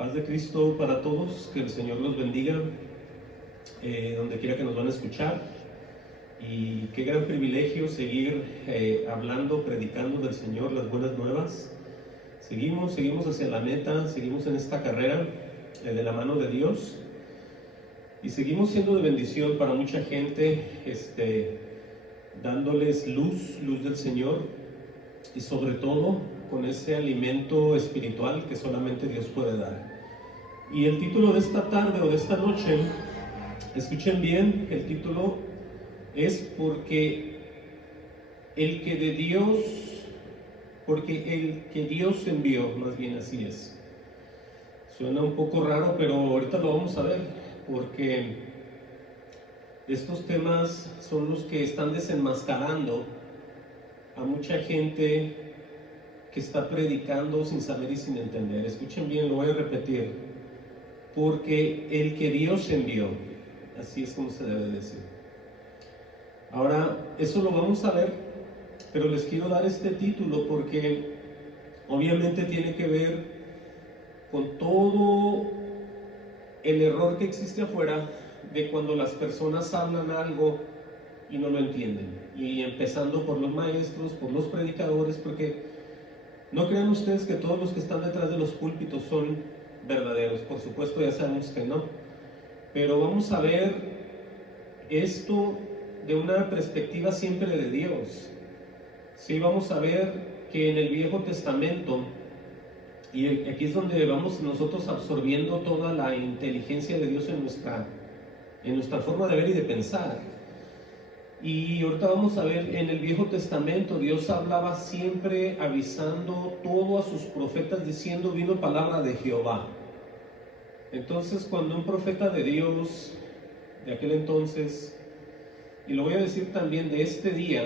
Paz de Cristo para todos, que el Señor los bendiga, donde quiera que nos van a escuchar. Y qué gran privilegio seguir hablando, predicando del Señor las buenas nuevas. Seguimos hacia la meta, seguimos en esta carrera de la mano de Dios. Y seguimos siendo de bendición para mucha gente, dándoles luz del Señor. Y sobre todo con ese alimento espiritual que solamente Dios puede dar. Y el título de esta tarde o de esta noche, escuchen bien, el título es porque el que Dios envió, más bien así es. Suena un poco raro, pero ahorita lo vamos a ver, porque estos temas son los que están desenmascarando a mucha gente que está predicando sin saber y sin entender. Escuchen bien, lo voy a repetir. Porque el que Dios envió, así es como se debe decir. Ahora, eso lo vamos a ver, pero les quiero dar este título porque obviamente tiene que ver con todo el error que existe afuera de cuando las personas hablan algo y no lo entienden. Y empezando por los maestros, por los predicadores, porque no crean ustedes que todos los que están detrás de los púlpitos son verdaderos, por supuesto ya sabemos que no, pero vamos a ver esto de una perspectiva siempre de Dios. Sí, vamos a ver que en el Viejo Testamento, y aquí es donde vamos nosotros absorbiendo toda la inteligencia de Dios en nuestra forma de ver y de pensar. Y ahorita vamos a ver, en el Viejo Testamento Dios hablaba siempre avisando todo a sus profetas diciendo: vino palabra de Jehová. Entonces cuando un profeta de Dios de aquel entonces, y lo voy a decir también de este día,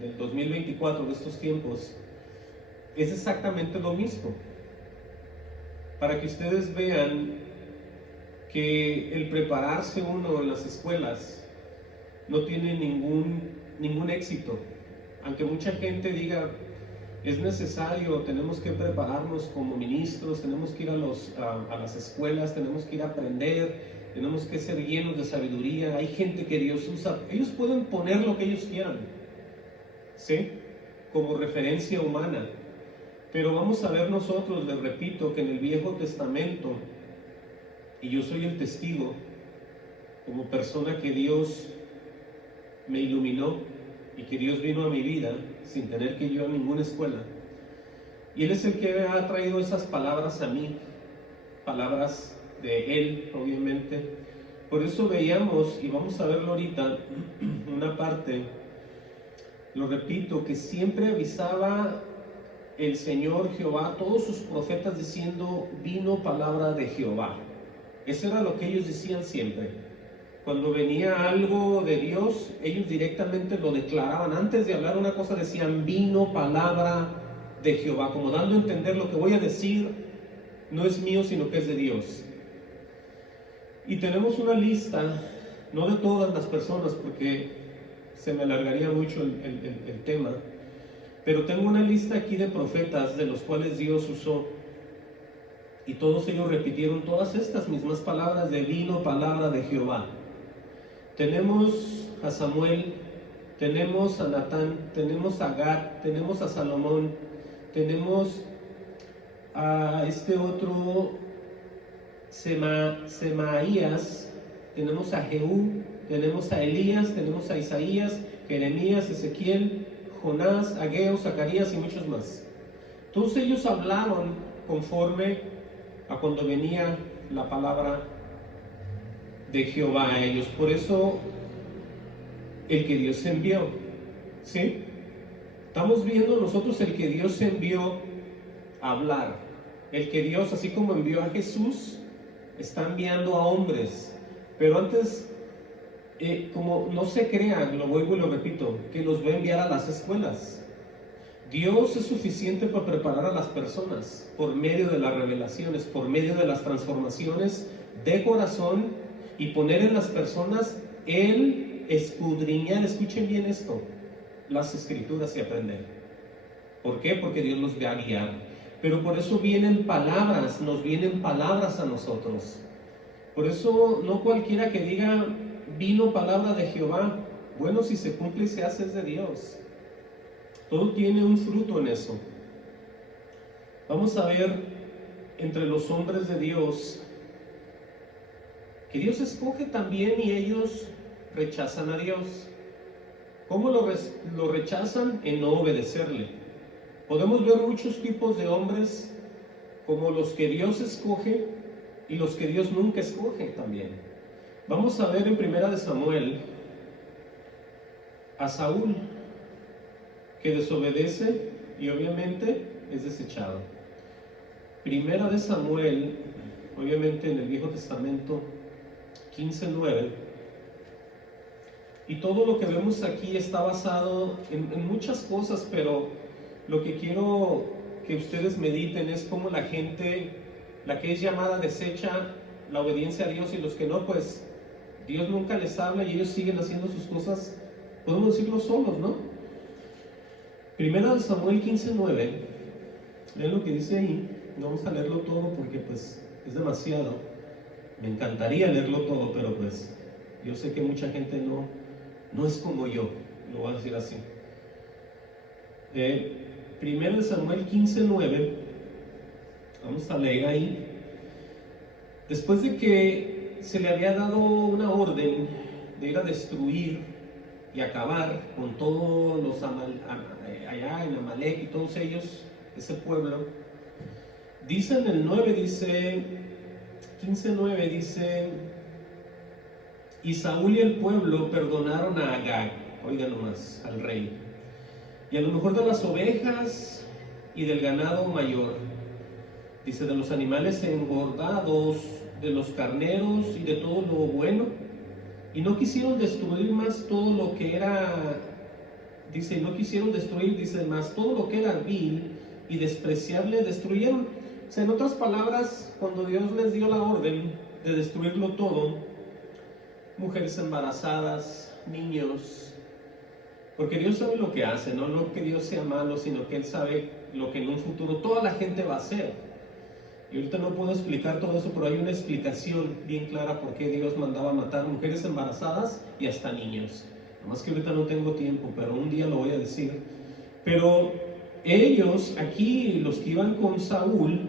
del 2024, de estos tiempos, es exactamente lo mismo. Para que ustedes vean que el prepararse uno en las escuelas no tiene ningún éxito. Aunque mucha gente diga, es necesario, tenemos que prepararnos como ministros, tenemos que ir a las escuelas, tenemos que ir a aprender, tenemos que ser llenos de sabiduría. Hay gente que Dios usa, ellos pueden poner lo que ellos quieran, ¿sí? Como referencia humana. Pero vamos a ver nosotros, les repito, que en el Viejo Testamento, y yo soy el testigo, como persona que Dios me iluminó y que Dios vino a mi vida sin tener que ir a ninguna escuela, y Él es el que ha traído esas palabras a mí, palabras de Él, obviamente. Por eso veíamos, y vamos a verlo ahorita, una parte, lo repito, que siempre avisaba el Señor Jehová a todos sus profetas diciendo: vino palabra de Jehová. Eso era lo que ellos decían siempre. Cuando venía algo de Dios, ellos directamente lo declaraban. Antes de hablar una cosa decían: vino palabra de Jehová, como dando a entender: lo que voy a decir no es mío, sino que es de Dios. Y tenemos una lista, no de todas las personas, porque se me alargaría mucho el tema, pero tengo una lista aquí de profetas de los cuales Dios usó, y todos ellos repitieron todas estas mismas palabras de vino palabra de Jehová. Tenemos a Samuel, tenemos a Natán, tenemos a Gad, tenemos a Salomón, tenemos a este otro Semaías, tenemos a Jehú, tenemos a Elías, tenemos a Isaías, Jeremías, Ezequiel, Jonás, Ageo, Zacarías y muchos más. Todos ellos hablaron conforme a cuando venía la palabra de Jehová a ellos. Por eso el que Dios envió, ¿sí? Estamos viendo nosotros el que Dios envió a hablar. El que Dios, así como envió a Jesús, está enviando a hombres. Pero antes, como no se crean, lo vuelvo y lo repito, que los va a enviar a las escuelas. Dios es suficiente para preparar a las personas por medio de las revelaciones, por medio de las transformaciones de corazón, y poner en las personas el escudriñar, escuchen bien esto, las escrituras y aprender. ¿Por qué? Porque Dios los va a guiar. pero por eso vienen palabras, nos vienen palabras a nosotros. Por eso no cualquiera que diga, vino palabra de Jehová, bueno, si se cumple y se hace es de Dios. Todo tiene un fruto en eso. Vamos a ver entre los hombres de Dios que Dios escoge también y ellos rechazan a Dios. ¿Cómo lo rechazan? En no obedecerle. Podemos ver muchos tipos de hombres, como los que Dios escoge y los que Dios nunca escoge también. Vamos a ver en 1 Samuel a Saúl, que desobedece y obviamente es desechado. 1 Samuel, obviamente en el Viejo Testamento, 15:9. Y todo lo que vemos aquí está basado en muchas cosas, pero lo que quiero que ustedes mediten es cómo la gente, la que es llamada, desecha la obediencia a Dios, y los que no, pues Dios nunca les habla y ellos siguen haciendo sus cosas, podemos decirlo solos, ¿no? 1 Samuel 15:9, vean lo que dice ahí. No vamos a leerlo todo porque pues es demasiado. Me encantaría leerlo todo, pero pues yo sé que mucha gente no es como yo, lo voy a decir así. 1 Samuel 15:9, vamos a leer ahí. Después de que se le había dado una orden de ir a destruir y acabar con todos los allá en Amalek y todos ellos, ese pueblo, dice en el 9, dice 15:9, dice: y Saúl y el pueblo perdonaron a Agag, oigan nomás, al rey, y a lo mejor de las ovejas y del ganado mayor, dice, de los animales engordados, de los carneros y de todo lo bueno, y no quisieron destruir más todo lo que era, dice, no quisieron destruir, dice, más todo lo que era vil y despreciable destruyeron. O sea, en otras palabras, cuando Dios les dio la orden de destruirlo todo, mujeres embarazadas, niños, porque Dios sabe lo que hace, no que Dios sea malo, sino que Él sabe lo que en un futuro toda la gente va a hacer. Y ahorita no puedo explicar todo eso, pero hay una explicación bien clara por qué Dios mandaba matar mujeres embarazadas y hasta niños. Nomás que ahorita no tengo tiempo, pero un día lo voy a decir. Pero ellos, aquí, los que iban con Saúl,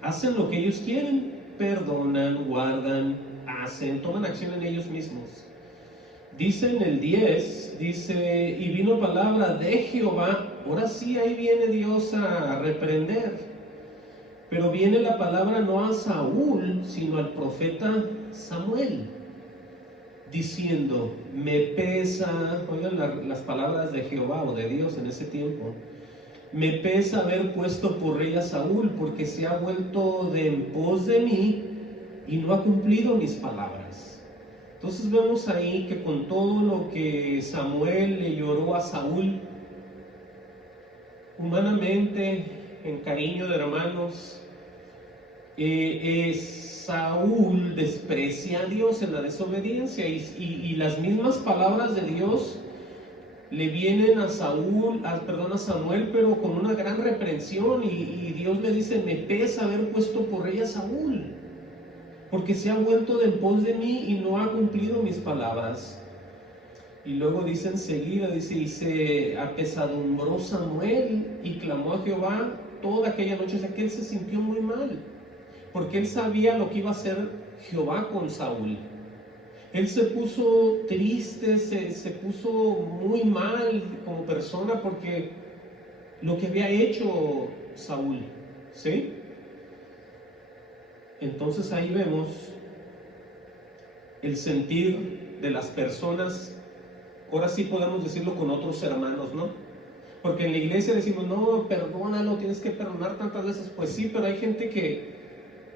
hacen lo que ellos quieren, perdonan, guardan, hacen, toman acción en ellos mismos. Dice en el 10, dice, y vino palabra de Jehová. Ahora sí, ahí viene Dios a reprender. Pero viene la palabra no a Saúl, sino al profeta Samuel, diciendo, me pesa, oigan las palabras de Jehová o de Dios en ese tiempo, me pesa haber puesto por rey a Saúl, porque se ha vuelto de en pos de mí y no ha cumplido mis palabras. Entonces vemos ahí que con todo lo que Samuel le lloró a Saúl, humanamente, en cariño de hermanos, Saúl desprecia a Dios en la desobediencia, y las mismas palabras de Dios le vienen a Samuel, pero con una gran reprensión, y Dios le dice, me pesa haber puesto por rey a Saúl, porque se ha vuelto de en pos de mí y no ha cumplido mis palabras. Y luego dice enseguida, dice, y se apesadumbró Samuel y clamó a Jehová toda aquella noche. O sea que él se sintió muy mal, porque él sabía lo que iba a hacer Jehová con Saúl. Él se puso triste, se puso muy mal como persona, porque lo que había hecho Saúl, ¿sí? Entonces ahí vemos el sentir de las personas. Ahora sí podemos decirlo con otros hermanos, ¿no? Porque en la iglesia decimos, no, perdónalo, tienes que perdonar tantas veces. Pues sí, pero hay gente que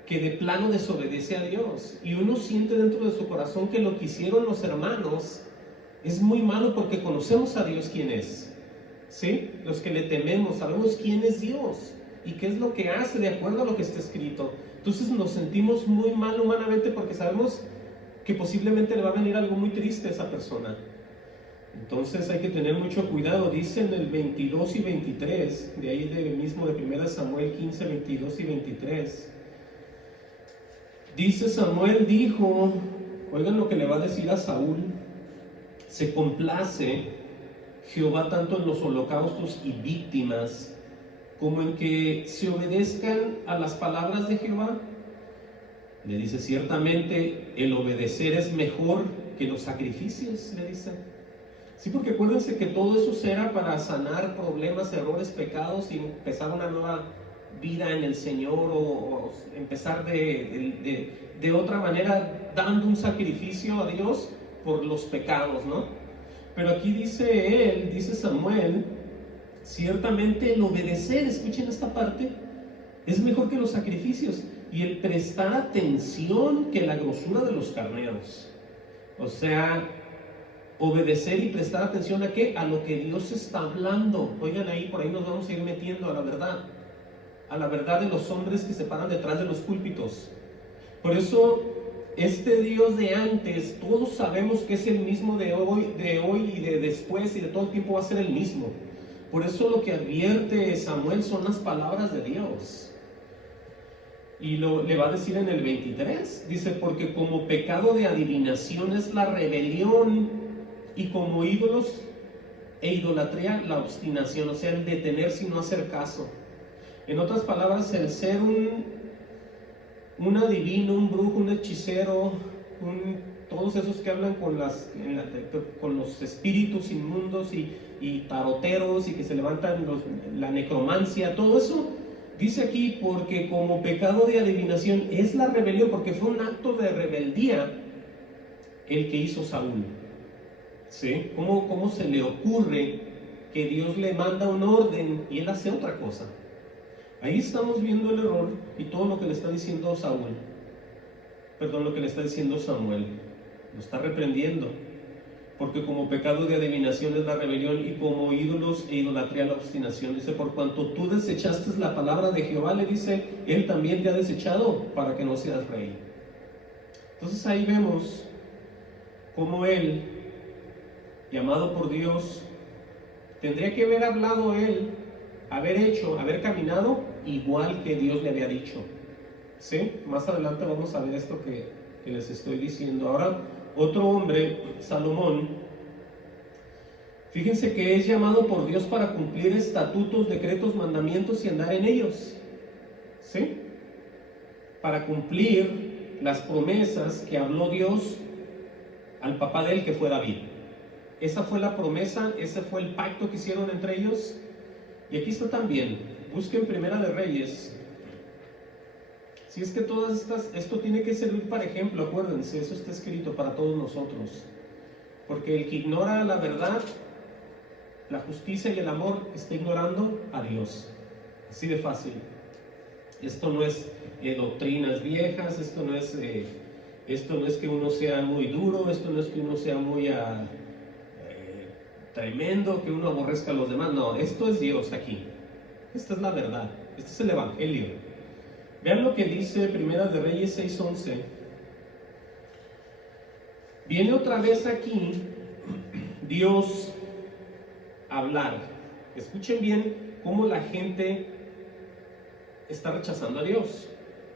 de plano desobedece a Dios, y uno siente dentro de su corazón que lo que hicieron los hermanos es muy malo, porque conocemos a Dios quién es, ¿sí? Los que le tememos sabemos quién es Dios y qué es lo que hace de acuerdo a lo que está escrito. Entonces nos sentimos muy mal humanamente, porque sabemos que posiblemente le va a venir algo muy triste a esa persona. Entonces hay que tener mucho cuidado. Dice en el 22 y 23, de ahí mismo de 1 Samuel 15, 22 y 23. Dice: Samuel dijo, oigan lo que le va a decir a Saúl: se complace Jehová tanto en los holocaustos y víctimas como en que se obedezcan a las palabras de Jehová. Le dice: ciertamente el obedecer es mejor que los sacrificios, le dice. Sí, porque acuérdense que todo eso era para sanar problemas, errores, pecados y empezar una nueva vida en el Señor, o empezar de otra manera, dando un sacrificio a Dios por los pecados, ¿no? Pero aquí dice Samuel, ciertamente el obedecer, escuchen esta parte, es mejor que los sacrificios, y el prestar atención que la grosura de los carneros. O sea, obedecer y prestar atención ¿a qué? A lo que Dios está hablando. Oigan, ahí por ahí nos vamos a ir metiendo a la verdad de los hombres que se paran detrás de los púlpitos. Por eso este Dios de antes, todos sabemos que es el mismo de hoy y de después, y de todo el tiempo va a ser el mismo. Por eso lo que advierte Samuel son las palabras de Dios. Y le va a decir en el 23, dice: porque como pecado de adivinación es la rebelión, y como ídolos e idolatría la obstinación, o sea, el detenerse y no hacer caso. En otras palabras, el ser un adivino, un brujo, un hechicero, todos esos que hablan con los espíritus inmundos y taroteros, y que se levantan la necromancia, todo eso, dice aquí: porque como pecado de adivinación es la rebelión, porque fue un acto de rebeldía el que hizo Saúl. ¿Sí? ¿Cómo se le ocurre que Dios le manda un orden y él hace otra cosa? Ahí estamos viendo el error y todo lo que le está diciendo lo que le está diciendo Samuel. Lo está reprendiendo. Porque como pecado de adivinación es la rebelión, y como ídolos e idolatría la obstinación. Dice: por cuanto tú desechaste la palabra de Jehová, le dice, él también te ha desechado para que no seas rey. Entonces ahí vemos cómo él, llamado por Dios, tendría que haber hablado él, haber caminado igual que Dios le había dicho. ¿Sí? Más adelante vamos a ver esto que les estoy diciendo. Ahora, otro hombre, Salomón, fíjense que es llamado por Dios para cumplir estatutos, decretos, mandamientos y andar en ellos. ¿Sí? Para cumplir las promesas que habló Dios al papá de él, que fue David. Esa fue la promesa, ese fue el pacto que hicieron entre ellos. Y aquí está también, busquen Primera de Reyes. Si es que esto tiene que servir para ejemplo, acuérdense, eso está escrito para todos nosotros. Porque el que ignora la verdad, la justicia y el amor, está ignorando a Dios. Así de fácil. Esto no es doctrinas viejas, esto no es que uno sea muy duro, esto no es que uno sea muy tremendo, que uno aborrezca a los demás. No, esto es Dios aquí. Esta es la verdad. Este es el Evangelio. Vean lo que dice Primera de Reyes 6:11. Viene otra vez aquí Dios a hablar. Escuchen bien cómo la gente está rechazando a Dios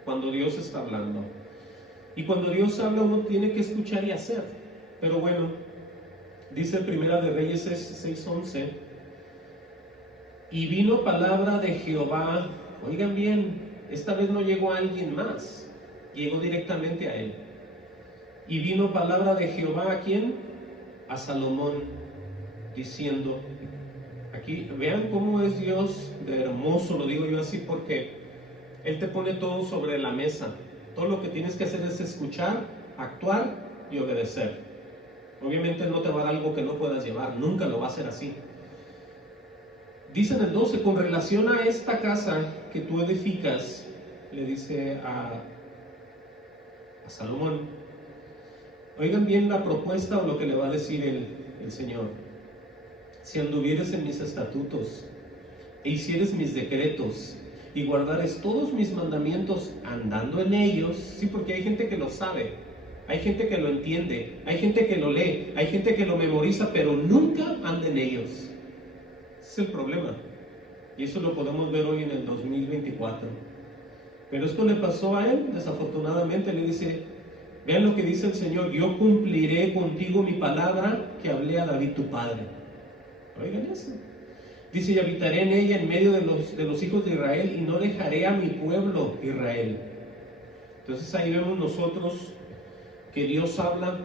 cuando Dios está hablando. Y cuando Dios habla, uno tiene que escuchar y hacer. Pero bueno, dice Primera de Reyes 6:11: y vino palabra de Jehová. Oigan bien, esta vez no llegó a alguien más, llegó directamente a él. Y vino palabra de Jehová, ¿a quién? A Salomón, diciendo, aquí vean cómo es Dios de hermoso, lo digo yo así porque Él te pone todo sobre la mesa. Todo lo que tienes que hacer es escuchar, actuar y obedecer. Obviamente no te va a dar algo que no puedas llevar, nunca lo va a hacer así. Dice en el 12: con relación a esta casa que tú edificas, le dice a Salomón. Oigan bien la propuesta o lo que le va a decir el Señor. Si anduvieres en mis estatutos e hicieres mis decretos y guardares todos mis mandamientos andando en ellos. Sí, porque hay gente que lo sabe, hay gente que lo entiende, hay gente que lo lee, hay gente que lo memoriza, pero nunca anda en ellos. Ese es el problema. Y eso lo podemos ver hoy en el 2024. Pero esto le pasó a él, desafortunadamente. Le dice, vean lo que dice el Señor: yo cumpliré contigo mi palabra que hablé a David tu padre. Oigan eso. Dice, y habitaré en ella en medio de los hijos de Israel, y no dejaré a mi pueblo Israel. Entonces ahí vemos nosotros que Dios habla,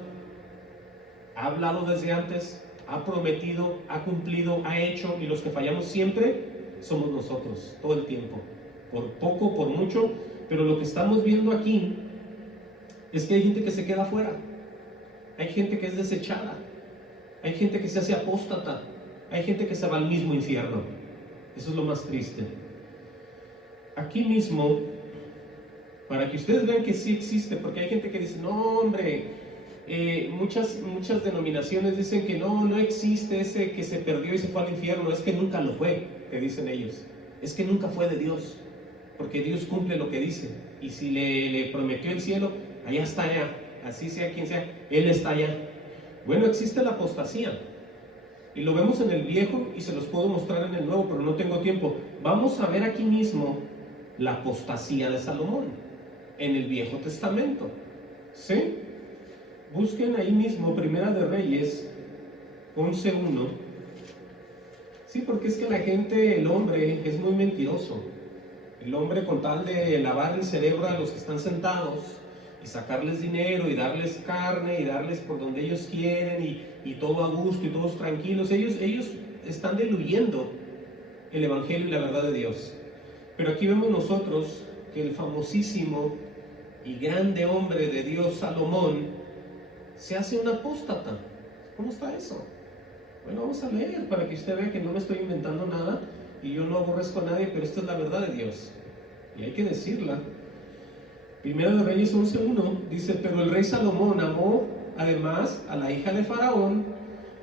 ha hablado desde antes, ha prometido, ha cumplido, ha hecho, y los que fallamos siempre somos nosotros, todo el tiempo, por poco, por mucho. Pero lo que estamos viendo aquí es que hay gente que se queda afuera, hay gente que es desechada, hay gente que se hace apóstata, hay gente que se va al mismo infierno. Eso es lo más triste. Aquí mismo, para que ustedes vean que sí existe, porque hay gente que dice, no hombre, muchas denominaciones dicen que no existe ese que se perdió y se fue al infierno. Es que nunca lo fue, que dicen ellos. Es que nunca fue de Dios, porque Dios cumple lo que dice. Y si le prometió el cielo, allá está ya, así sea quien sea, Él está allá. Bueno, existe la apostasía, y lo vemos en el Viejo, y se los puedo mostrar en el Nuevo, pero no tengo tiempo. Vamos a ver aquí mismo la apostasía de Salomón en el Viejo Testamento. ¿Sí? Busquen ahí mismo Primera de Reyes 11:1. Sí, porque es que la gente, el hombre, es muy mentiroso. El hombre, con tal de lavar el cerebro a los que están sentados y sacarles dinero y darles carne y darles por donde ellos quieren y todo a gusto y todos tranquilos, ellos están diluyendo el evangelio y la verdad de Dios. Pero aquí vemos nosotros que el famosísimo y grande hombre de Dios, Salomón, se hace un apóstata. ¿Cómo está eso? Bueno, vamos a leer para que usted vea que no me estoy inventando nada y yo no aborrezco a nadie, pero esta es la verdad de Dios y hay que decirla. Primera de Reyes 11:1 dice, pero el rey Salomón amó además a la hija de Faraón,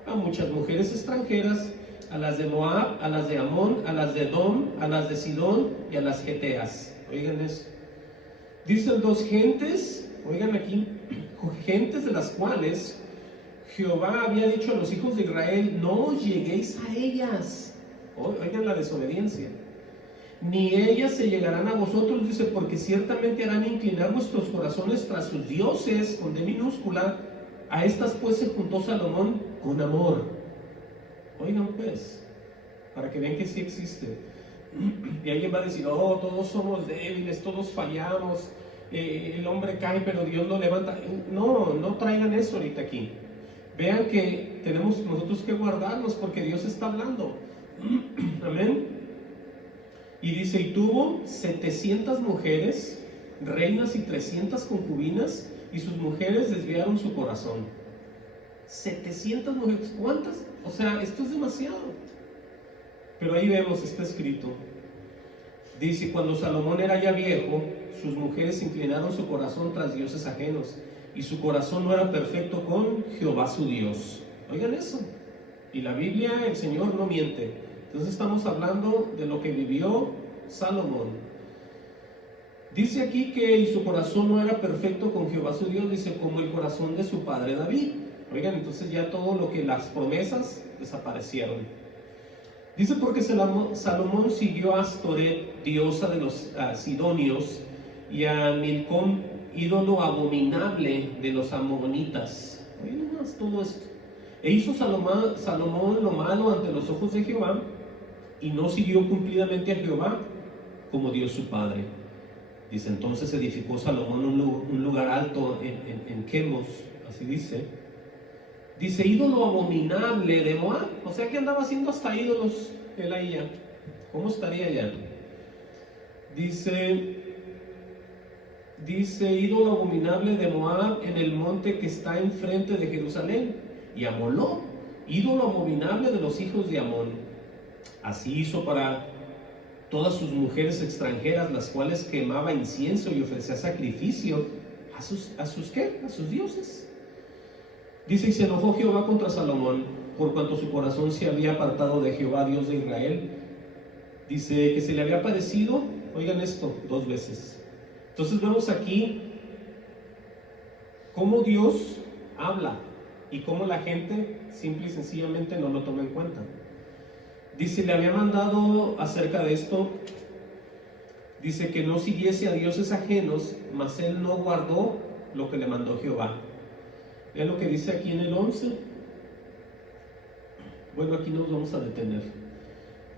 a muchas mujeres extranjeras, a las de Moab, a las de Amón, a las de Edom, a las de Sidón y a las geteas. Oigan eso. Dicen dos gentes, oigan aquí, gentes de las cuales Jehová había dicho a los hijos de Israel, no lleguéis a ellas. Oigan la desobediencia. Ni ellas se llegarán a vosotros, dice, porque ciertamente harán inclinar vuestros corazones tras sus dioses, con D minúscula. A estas pues se juntó Salomón con amor. Oigan pues, para que vean que sí existe. Y alguien va a decir, oh, todos somos débiles, todos fallamos, el hombre cae pero Dios lo levanta. No traigan eso ahorita aquí. Vean que tenemos nosotros que guardarnos porque Dios está hablando. Amén. Y dice, y tuvo 700 mujeres, reinas y 300 concubinas, y sus mujeres desviaron su corazón. 700 mujeres, ¿cuántas? O sea, esto es demasiado. Pero ahí vemos, está escrito. Dice, cuando Salomón era ya viejo, sus mujeres inclinaron su corazón tras dioses ajenos, y su corazón no era perfecto con Jehová su Dios. Oigan eso. Y la Biblia, el Señor no miente. Entonces estamos hablando de lo que vivió Salomón. Dice aquí que y su corazón no era perfecto con Jehová su Dios, dice, como el corazón de su padre David. Oigan, entonces ya todo lo que las promesas desaparecieron. Dice, porque Salomón siguió a Astoret, diosa de los sidonios, y a Milcom, ídolo abominable de los amonitas. Oigan más todo esto. E hizo Salomón lo malo ante los ojos de Jehová, y no siguió cumplidamente a Jehová como Dios su padre. Dice, entonces edificó Salomón un lugar alto en Quemos, así dice. Dice, ídolo abominable de Moab. O sea que andaba haciendo hasta ídolos él ahí ya. ¿Cómo estaría allá? Dice, ídolo abominable de Moab en el monte que está enfrente de Jerusalén. Y a Moloc, ídolo abominable de los hijos de Amón. Así hizo para todas sus mujeres extranjeras, las cuales quemaba incienso y ofrecía sacrificio a sus ¿qué? A sus dioses. Dice, y se enojó Jehová contra Salomón, por cuanto su corazón se había apartado de Jehová, Dios de Israel. Dice que se le había parecido, oigan esto, 2 veces. Entonces vemos aquí cómo Dios habla y cómo la gente simple y sencillamente no lo toma en cuenta. Dice, le había mandado acerca de esto, dice que no siguiese a dioses ajenos, mas él no guardó lo que le mandó Jehová. Vean lo que dice aquí en el 11. Bueno, aquí nos vamos a detener.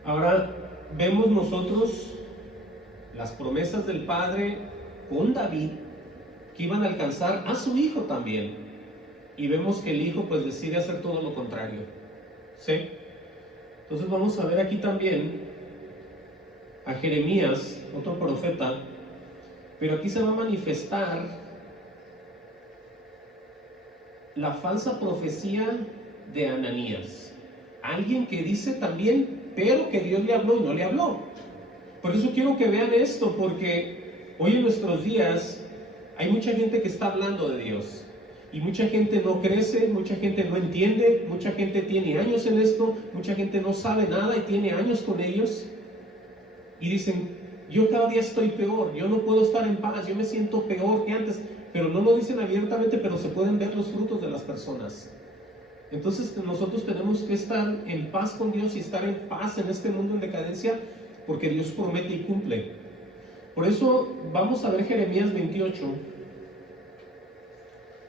Ahora vemos nosotros las promesas del Padre con David, que iban a alcanzar a su hijo también. Y vemos que el hijo pues decide hacer todo lo contrario. ¿Sí? Entonces vamos a ver aquí también a Jeremías, otro profeta, pero aquí se va a manifestar la falsa profecía de Ananías. Alguien que dice también, pero que Dios le habló y no le habló. Por eso quiero que vean esto, porque hoy en nuestros días hay mucha gente que está hablando de Dios. Y mucha gente no crece, mucha gente no entiende, mucha gente tiene años en esto, mucha gente no sabe nada y tiene años con ellos. Y dicen, yo cada día estoy peor, yo no puedo estar en paz, yo me siento peor que antes. Pero no lo dicen abiertamente, pero se pueden ver los frutos de las personas. Entonces nosotros tenemos que estar en paz con Dios y estar en paz en este mundo en decadencia, porque Dios promete y cumple. Por eso vamos a ver Jeremías 28.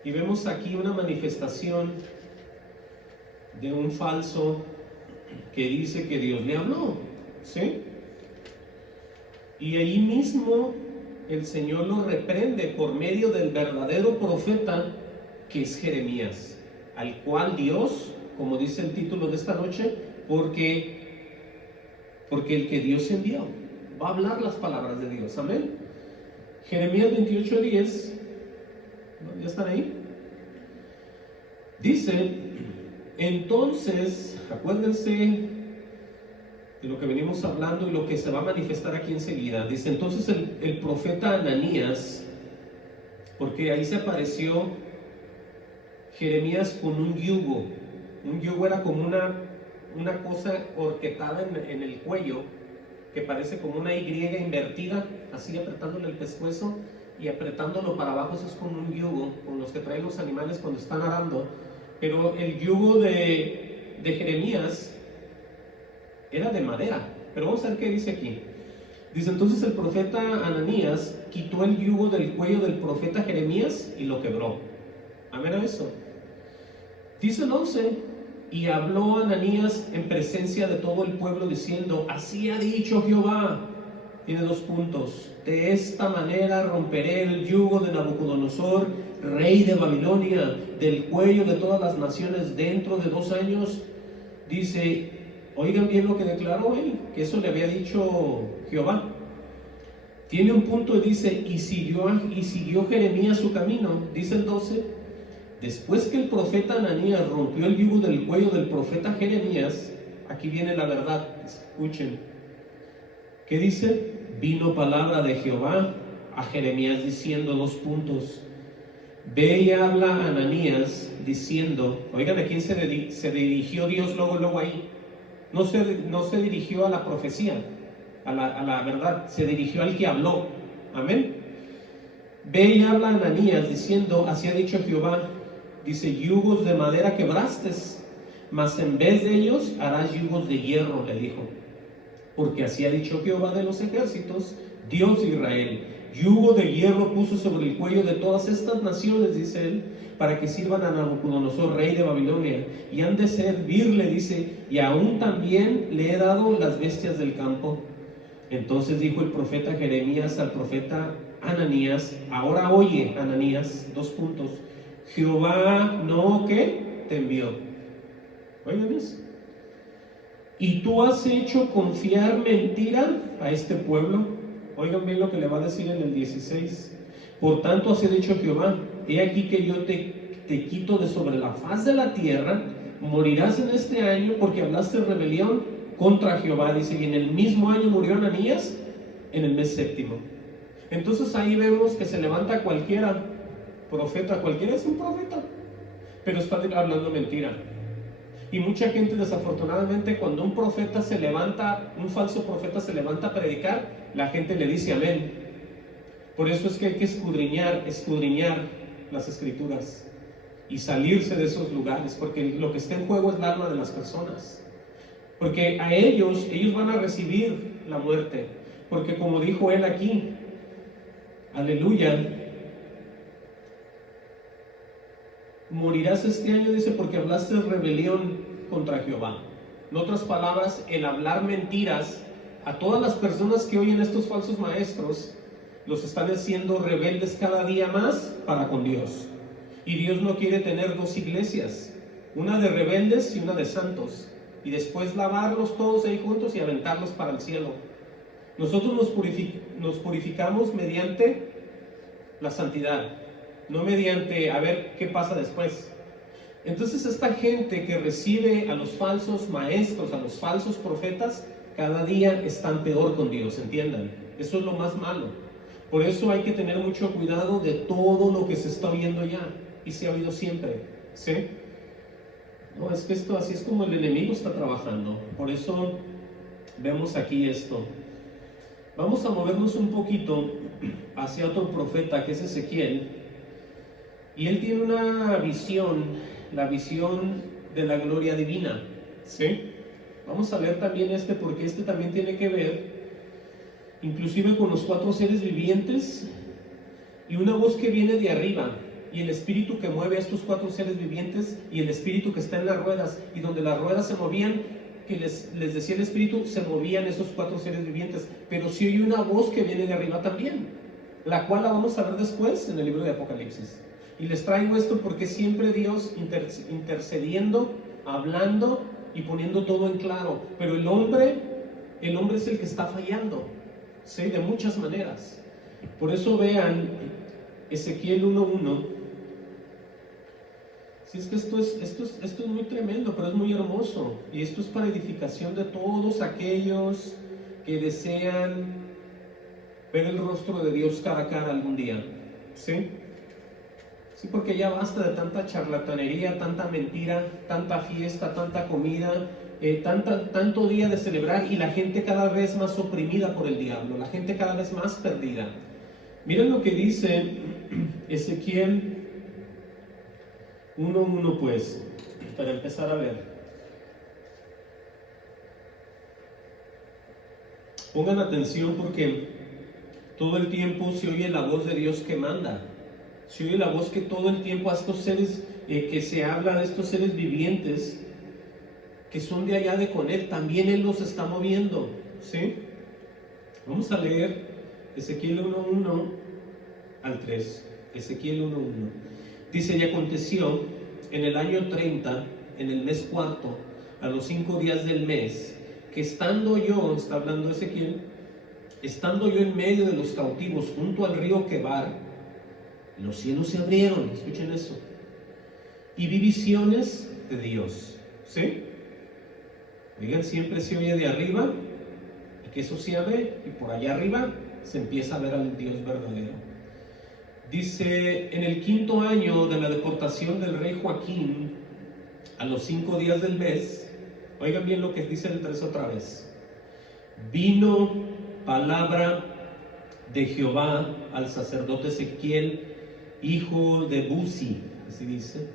Y vemos aquí una manifestación de un falso que dice que Dios le habló, ¿sí? Y ahí mismo el Señor lo reprende por medio del verdadero profeta que es Jeremías, al cual Dios, como dice el título de esta noche, porque el que Dios envió va a hablar las palabras de Dios, amén. Jeremías 28:10. ¿Ya están ahí? Dice, entonces, acuérdense de lo que venimos hablando y lo que se va a manifestar aquí enseguida. Dice, entonces el profeta Ananías, porque ahí se apareció Jeremías con un yugo. Un yugo era como una cosa horquetada en el cuello, que parece como una Y invertida, así apretándole el pescuezo y apretándolo para abajo. Eso es como un yugo con los que traen los animales cuando están arando. Pero el yugo de Jeremías era de madera. Pero vamos a ver qué dice aquí. Dice, entonces el profeta Ananías quitó el yugo del cuello del profeta Jeremías y lo quebró. Amén a eso. Dice el 11, y habló Ananías en presencia de todo el pueblo diciendo, así ha dicho Jehová. Tiene 2 puntos. De esta manera romperé el yugo de Nabucodonosor, rey de Babilonia, del cuello de todas las naciones dentro de 2 años. Dice, oigan bien lo que declaró él, que eso le había dicho Jehová. Tiene un punto y dice, y siguió Jeremías su camino. Dice el 12, después que el profeta Ananías rompió el yugo del cuello del profeta Jeremías, aquí viene la verdad, escuchen. ¿Qué dice? Vino palabra de Jehová a Jeremías diciendo, 2 puntos. Ve y habla a Ananías diciendo, oigan, ¿a quién se dirigió Dios luego ahí? No se dirigió a la profecía, a la verdad, se dirigió al que habló. Amén. Ve y habla a Ananías diciendo, así ha dicho Jehová, dice, yugos de madera quebraste, mas en vez de ellos harás yugos de hierro, le dijo. Porque así ha dicho Jehová de los ejércitos, Dios de Israel, yugo de hierro puso sobre el cuello de todas estas naciones, dice él, para que sirvan a Nabucodonosor, rey de Babilonia, y han de servirle, dice, y aún también le he dado las bestias del campo. Entonces dijo el profeta Jeremías al profeta Ananías, ahora oye, Ananías, 2 puntos, Jehová no, ¿qué? Te envió. Oigan eso. Y tú has hecho confiar mentira a este pueblo. Oigan bien lo que le va a decir en el 16. Por tanto, así ha dicho Jehová, he aquí que yo te quito de sobre la faz de la tierra, morirás en este año porque hablaste rebelión contra Jehová. Dice, y en el mismo año murió Ananías, en el mes 7. Entonces ahí vemos que se levanta cualquiera, profeta, cualquiera es un profeta, pero está hablando mentira. Y mucha gente, desafortunadamente, cuando un profeta se levanta, un falso profeta se levanta a predicar, la gente le dice amén. Por eso es que hay que escudriñar las escrituras y salirse de esos lugares, porque lo que está en juego es el alma de las personas. Porque a ellos van a recibir la muerte, porque como dijo él aquí, aleluya, morirás este año, dice, porque hablaste de rebelión contra Jehová. En otras palabras, el hablar mentiras a todas las personas que oyen estos falsos maestros, los están haciendo rebeldes cada día más para con Dios. Y Dios no quiere tener dos iglesias, una de rebeldes y una de santos, y después lavarlos todos ahí juntos y aventarlos para el cielo. Nosotros nos purificamos mediante la santidad, no mediante a ver qué pasa después. Entonces esta gente que recibe a los falsos maestros, a los falsos profetas, cada día están peor con Dios, entiendan. Eso es lo más malo. Por eso hay que tener mucho cuidado de todo lo que se está oyendo ya, y se ha oído siempre, ¿sí? No, es que esto así es como el enemigo está trabajando. Por eso vemos aquí esto. Vamos a movernos un poquito hacia otro profeta que es Ezequiel, y él tiene una visión, la visión de la gloria divina, ¿sí? Vamos a ver también porque también tiene que ver inclusive con los 4 seres vivientes y una voz que viene de arriba, y el espíritu que mueve a estos 4 seres vivientes, y el espíritu que está en las ruedas, y donde las ruedas se movían, que les decía el espíritu, se movían esos 4 seres vivientes. Pero sí hay una voz que viene de arriba también, la cual la vamos a ver después en el libro de Apocalipsis. Y les traigo esto porque siempre Dios intercediendo, hablando y poniendo todo en claro. Pero el hombre es el que está fallando, ¿sí? De muchas maneras. Por eso vean Ezequiel 1:1. Si es que esto es muy tremendo, pero es muy hermoso. Y esto es para edificación de todos aquellos que desean ver el rostro de Dios cara a cara algún día, ¿sí? Sí, porque ya basta de tanta charlatanería, tanta mentira, tanta fiesta, tanta comida, tanto día de celebrar, y la gente cada vez más oprimida por el diablo, la gente cada vez más perdida. Miren lo que dice Ezequiel 1:1, pues, para empezar a ver. Pongan atención porque todo el tiempo se oye la voz de Dios que manda. Se oye la voz que todo el tiempo a estos seres, que se habla de estos seres vivientes que son de allá de con Él, también Él los está moviendo, ¿sí? Vamos a leer Ezequiel 1:1 al 3. Ezequiel 1:1. Dice: y aconteció en el año 30, en el mes cuarto, a los 5 días del mes, que estando yo, está hablando Ezequiel, estando yo en medio de los cautivos junto al río Quebar, los cielos se abrieron, escuchen eso, y vi visiones de Dios, ¿sí? Oigan, siempre se oye de arriba, y que eso se abre, y por allá arriba se empieza a ver al Dios verdadero. Dice: en el 5.º año de la deportación del rey Joaquín, a los 5 días del mes, oigan bien lo que dice el 3 otra vez, vino palabra de Jehová al sacerdote Ezequiel, hijo de Buzi, así dice,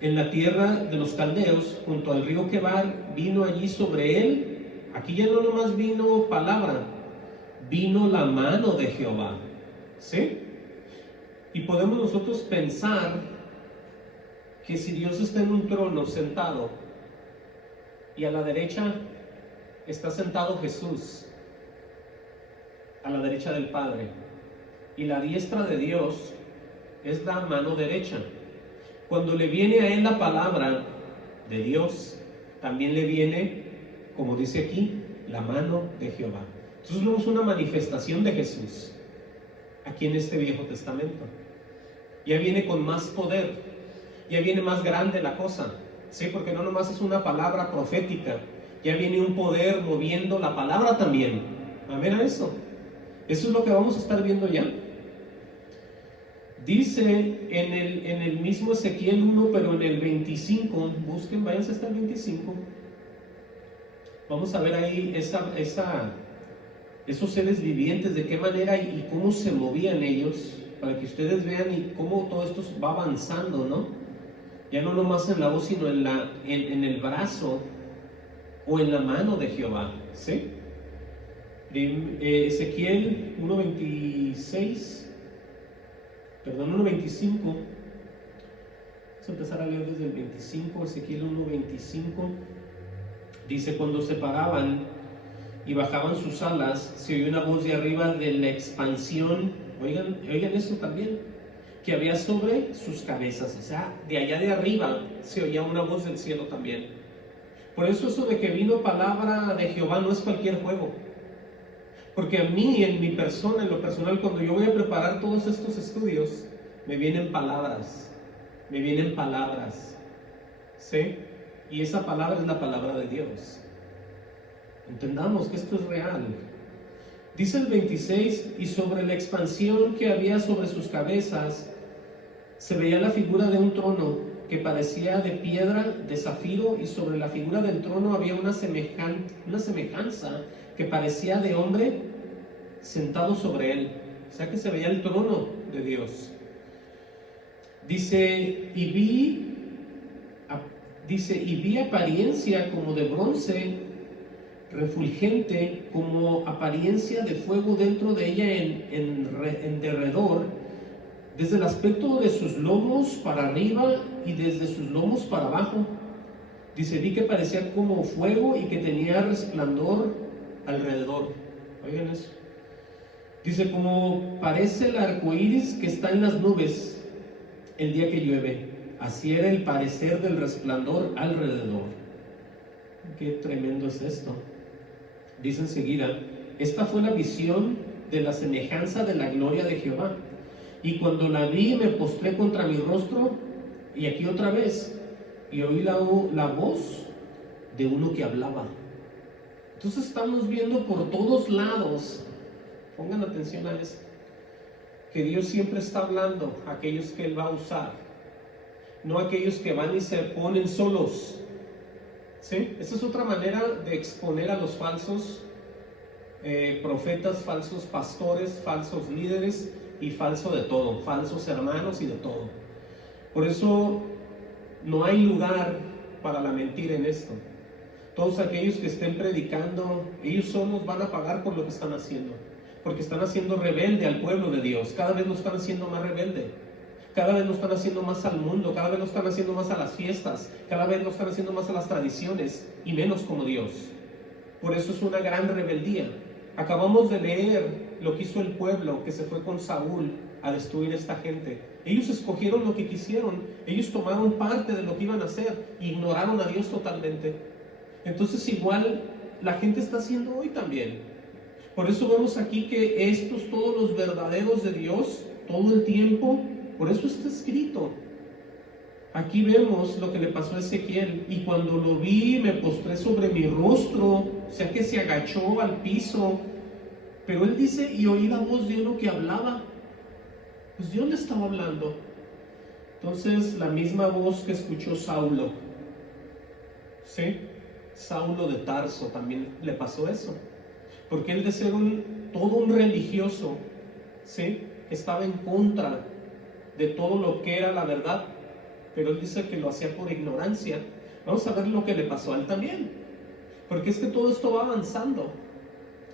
en la tierra de los caldeos, junto al río Quebar. Vino allí sobre él, aquí ya no nomás vino palabra, vino la mano de Jehová, ¿sí? Y podemos nosotros pensar que si Dios está en un trono sentado, y a la derecha está sentado Jesús, a la derecha del Padre, y la diestra de Dios es la mano derecha. Cuando le viene a él la palabra de Dios, también le viene, como dice aquí, la mano de Jehová. Entonces vemos una manifestación de Jesús aquí en este Viejo Testamento. Ya viene con más poder, ya viene más grande la cosa, ¿sí? Porque no nomás es una palabra profética, ya viene un poder moviendo la palabra también. Amén a eso. Eso es lo que vamos a estar viendo ya. Dice en el mismo Ezequiel 1, pero en el 25, busquen, váyanse hasta el 25. Vamos a ver ahí esos seres vivientes, de qué manera y cómo se movían ellos. para que ustedes vean y cómo todo esto va avanzando, ¿no? Ya no nomás en la voz, sino en el brazo o en la mano de Jehová, ¿sí? Ezequiel 1:26, perdón, 1:25. Vamos a empezar a leer desde el 25, Ezequiel 1:25. Dice: cuando se paraban y bajaban sus alas, se oyó una voz de arriba de la expansión, oigan esto también, que había sobre sus cabezas. O sea, de allá de arriba se oía una voz del cielo también. Por eso de que vino palabra de Jehová no es cualquier juego. Porque a mí, en mi persona, en lo personal, cuando yo voy a preparar todos estos estudios, me vienen palabras, ¿sí? Y esa palabra es la palabra de Dios. Entendamos que esto es real. Dice el 26: y sobre la expansión que había sobre sus cabezas, se veía la figura de un trono que parecía de piedra de zafiro, y sobre la figura del trono había una semejanza que parecía de hombre sentado sobre él. O sea que se veía el trono de Dios. Dice, y vi apariencia como de bronce refulgente, como apariencia de fuego dentro de ella en derredor, desde el aspecto de sus lomos para arriba y desde sus lomos para abajo. Dice, vi que parecía como fuego y que tenía resplandor alrededor. Oigan eso. Dice, como parece el arco iris que está en las nubes el día que llueve. Así era el parecer del resplandor alrededor. Qué tremendo es esto. Dice enseguida: esta fue la visión de la semejanza de la gloria de Jehová. Y cuando la vi, me postré contra mi rostro, y aquí otra vez, y oí la voz de uno que hablaba. Entonces estamos viendo por todos lados, pongan atención a esto, que Dios siempre está hablando a aquellos que Él va a usar, no a aquellos que van y se ponen solos. ¿Sí? Esa es otra manera de exponer a los falsos profetas, falsos pastores, falsos líderes y falso de todo, falsos hermanos y de todo. Por eso no hay lugar para la mentira en esto. Todos aquellos que estén predicando, ellos solos van a pagar por lo que están haciendo, porque están haciendo rebelde al pueblo de Dios. Cada vez nos están haciendo más rebelde, cada vez nos están haciendo más al mundo, cada vez nos están haciendo más a las fiestas, cada vez nos están haciendo más a las tradiciones y menos como Dios. Por eso es una gran rebeldía. Acabamos de leer lo que hizo el pueblo que se fue con Saúl a destruir a esta gente. Ellos escogieron lo que quisieron, ellos tomaron parte de lo que iban a hacer, ignoraron a Dios totalmente. Entonces igual la gente está haciendo hoy también. Por eso vemos aquí que estos, todos los verdaderos de Dios, todo el tiempo, por eso está escrito. Aquí vemos lo que le pasó a Ezequiel: y cuando lo vi me postré sobre mi rostro, o sea que se agachó al piso. Pero él dice, y oí la voz de uno que hablaba. Pues Dios le estaba hablando. Entonces la misma voz que escuchó Saulo, ¿sí? Saulo de Tarso también le pasó eso, porque él, de ser todo un religioso, ¿sí?, estaba en contra de todo lo que era la verdad, pero él dice que lo hacía por ignorancia. Vamos a ver lo que le pasó a él también, porque es que todo esto va avanzando,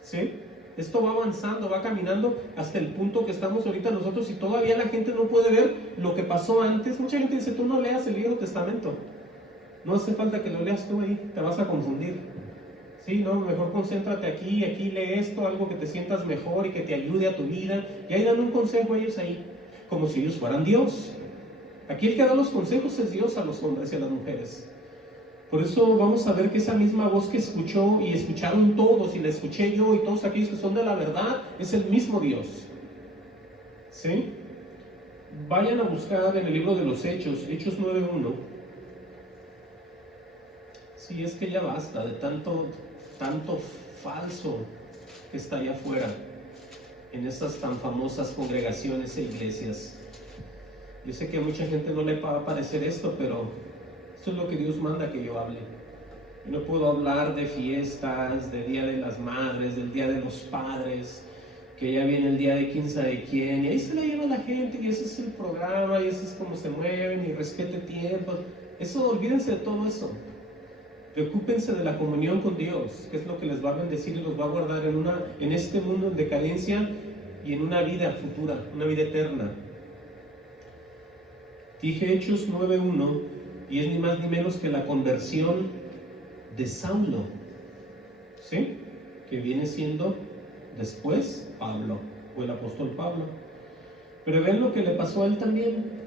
¿sí? Esto va avanzando, va caminando hasta el punto que estamos ahorita nosotros, y todavía la gente no puede ver lo que pasó antes. Mucha gente dice, tú no leas el Viejo Testamento, no hace falta que lo leas tú ahí, te vas a confundir. Sí, no, mejor concéntrate aquí lee esto, algo que te sientas mejor y que te ayude a tu vida. Y ahí dan un consejo a ellos ahí, como si ellos fueran Dios. Aquí el que da los consejos es Dios a los hombres y a las mujeres. Por eso vamos a ver que esa misma voz que escuchó y escucharon todos, y la escuché yo y todos aquellos que son de la verdad, es el mismo Dios. ¿Sí? Vayan a buscar en el libro de los Hechos 9:1. Sí, es que ya basta de tanto falso que está allá afuera, en esas tan famosas congregaciones e iglesias. Yo sé que a mucha gente no le va a parecer esto, pero esto es lo que Dios manda que yo hable. Yo no puedo hablar de fiestas, de Día de las Madres, del Día de los Padres, que ya viene el día de quién sabe quién, y ahí se la lleva la gente, y ese es el programa, y ese es cómo se mueven, y respete tiempos. Eso, olvídense de todo eso. Preocúpense de la comunión con Dios, que es lo que les va a bendecir y los va a guardar en este mundo en decadencia y en una vida futura, una vida eterna. Dije Hechos 9:1, y es ni más ni menos que la conversión de Saulo, ¿sí? Que viene siendo después Pablo, o el apóstol Pablo. Pero vean lo que le pasó a él también.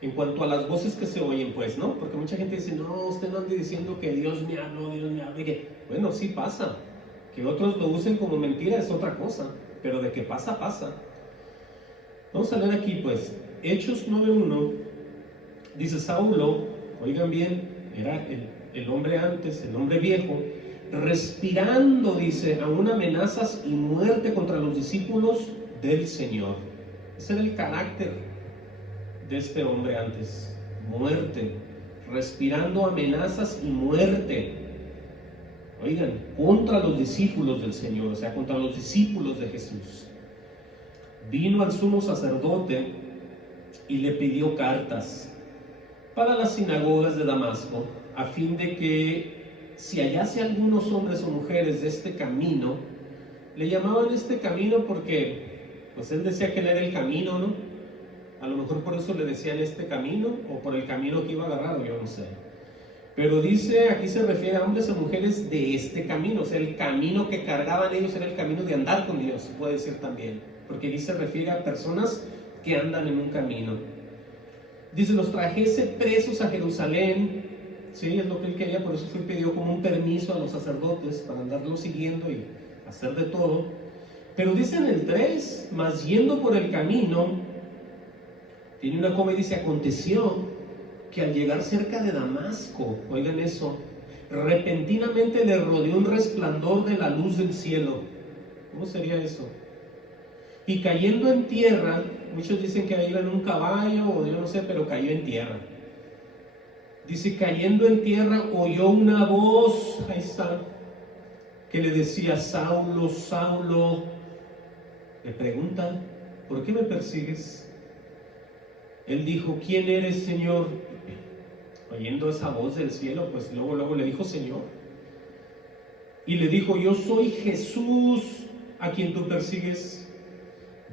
En cuanto a las voces que se oyen, pues, ¿no? Porque mucha gente dice, no, usted no ande diciendo que Dios me habló, y que, bueno, sí pasa. Que otros lo usen como mentira es otra cosa, pero de que pasa, pasa. Vamos a leer aquí, pues, Hechos 9:1, dice Saulo, oigan bien, era el hombre antes, el hombre viejo, respirando, dice, aún amenazas y muerte contra los discípulos del Señor. Ese era el carácter de este hombre antes, muerte, respirando amenazas y muerte, oigan, contra los discípulos del Señor, o sea, contra los discípulos de Jesús. Vino al sumo sacerdote y le pidió cartas para las sinagogas de Damasco, a fin de que si hallase algunos hombres o mujeres de este camino. Le llamaban este camino porque pues él decía que él era el camino, ¿no? A lo mejor por eso le decían este camino, o por el camino que iba a agarrar, o yo no sé. Pero dice, aquí se refiere a hombres o mujeres de este camino, o sea, el camino que cargaban ellos era el camino de andar con Dios, puede decir también, porque aquí se refiere a personas que andan en un camino. Dice, los trajese presos a Jerusalén, sí, es lo que él quería, por eso fue pidió como un permiso a los sacerdotes para andarlos siguiendo y hacer de todo. Pero dice en el 3, mas yendo por el camino, tiene una coma y dice, aconteció que al llegar cerca de Damasco, oigan eso, repentinamente le rodeó un resplandor de la luz del cielo. ¿Cómo sería eso? Y cayendo en tierra, muchos dicen que iba en un caballo, o yo no sé, pero cayó en tierra. Dice, cayendo en tierra, oyó una voz, ahí está, que le decía, Saulo, Saulo, le pregunta, ¿por qué me persigues? Él dijo, ¿quién eres, Señor? Oyendo esa voz del cielo, pues luego le dijo, Señor. Y le dijo, yo soy Jesús a quien tú persigues.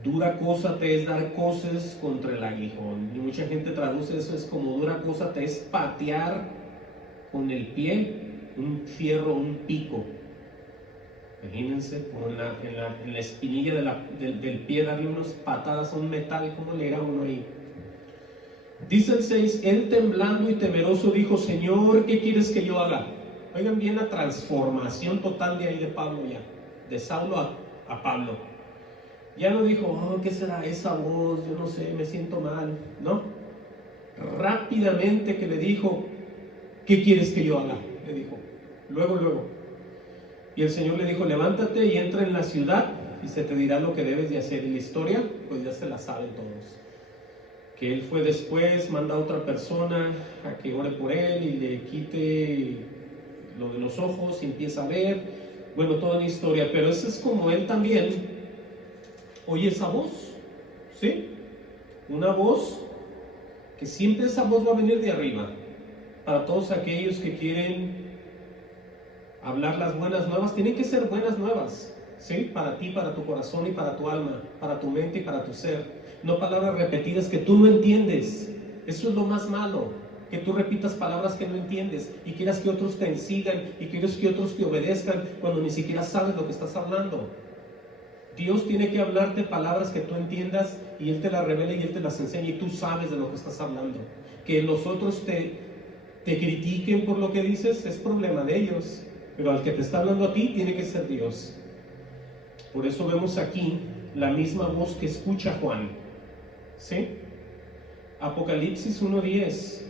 Dura cosa te es dar coces contra el aguijón. Y mucha gente traduce eso, es como dura cosa te es patear con el pie un fierro, un pico. Imagínense, en la espinilla del pie darle unas patadas a un metal, ¿cómo le era uno ahí? Dice el 6, él temblando y temeroso dijo, Señor, ¿qué quieres que yo haga? Oigan bien la transformación total de ahí de Pablo ya, de Saulo a Pablo. Ya no dijo, oh, ¿qué será esa voz? Yo no sé, me siento mal, ¿no? Rápidamente que le dijo, ¿qué quieres que yo haga? Le dijo, luego. Y el Señor le dijo, levántate y entra en la ciudad y se te dirá lo que debes de hacer. Y la historia, pues ya se la saben todos. Que él fue después, manda a otra persona a que ore por él y le quite lo de los ojos y empieza a ver. Bueno, toda una historia, pero eso es como él también oye esa voz, ¿sí? Una voz que siempre esa voz va a venir de arriba. Para todos aquellos que quieren hablar las buenas nuevas, tienen que ser buenas nuevas, ¿sí? Para ti, para tu corazón y para tu alma, para tu mente y para tu ser. No palabras repetidas que tú no entiendes. Eso es lo más malo, que tú repitas palabras que no entiendes y quieras que otros te sigan y quieras que otros te obedezcan cuando ni siquiera sabes lo que estás hablando. Dios tiene que hablarte palabras que tú entiendas y Él te las revela y Él te las enseña y tú sabes de lo que estás hablando. Que los otros te critiquen por lo que dices es problema de ellos, pero al que te está hablando a ti tiene que ser Dios. Por eso vemos aquí la misma voz que escucha Juan, ¿sí? Apocalipsis 1:10.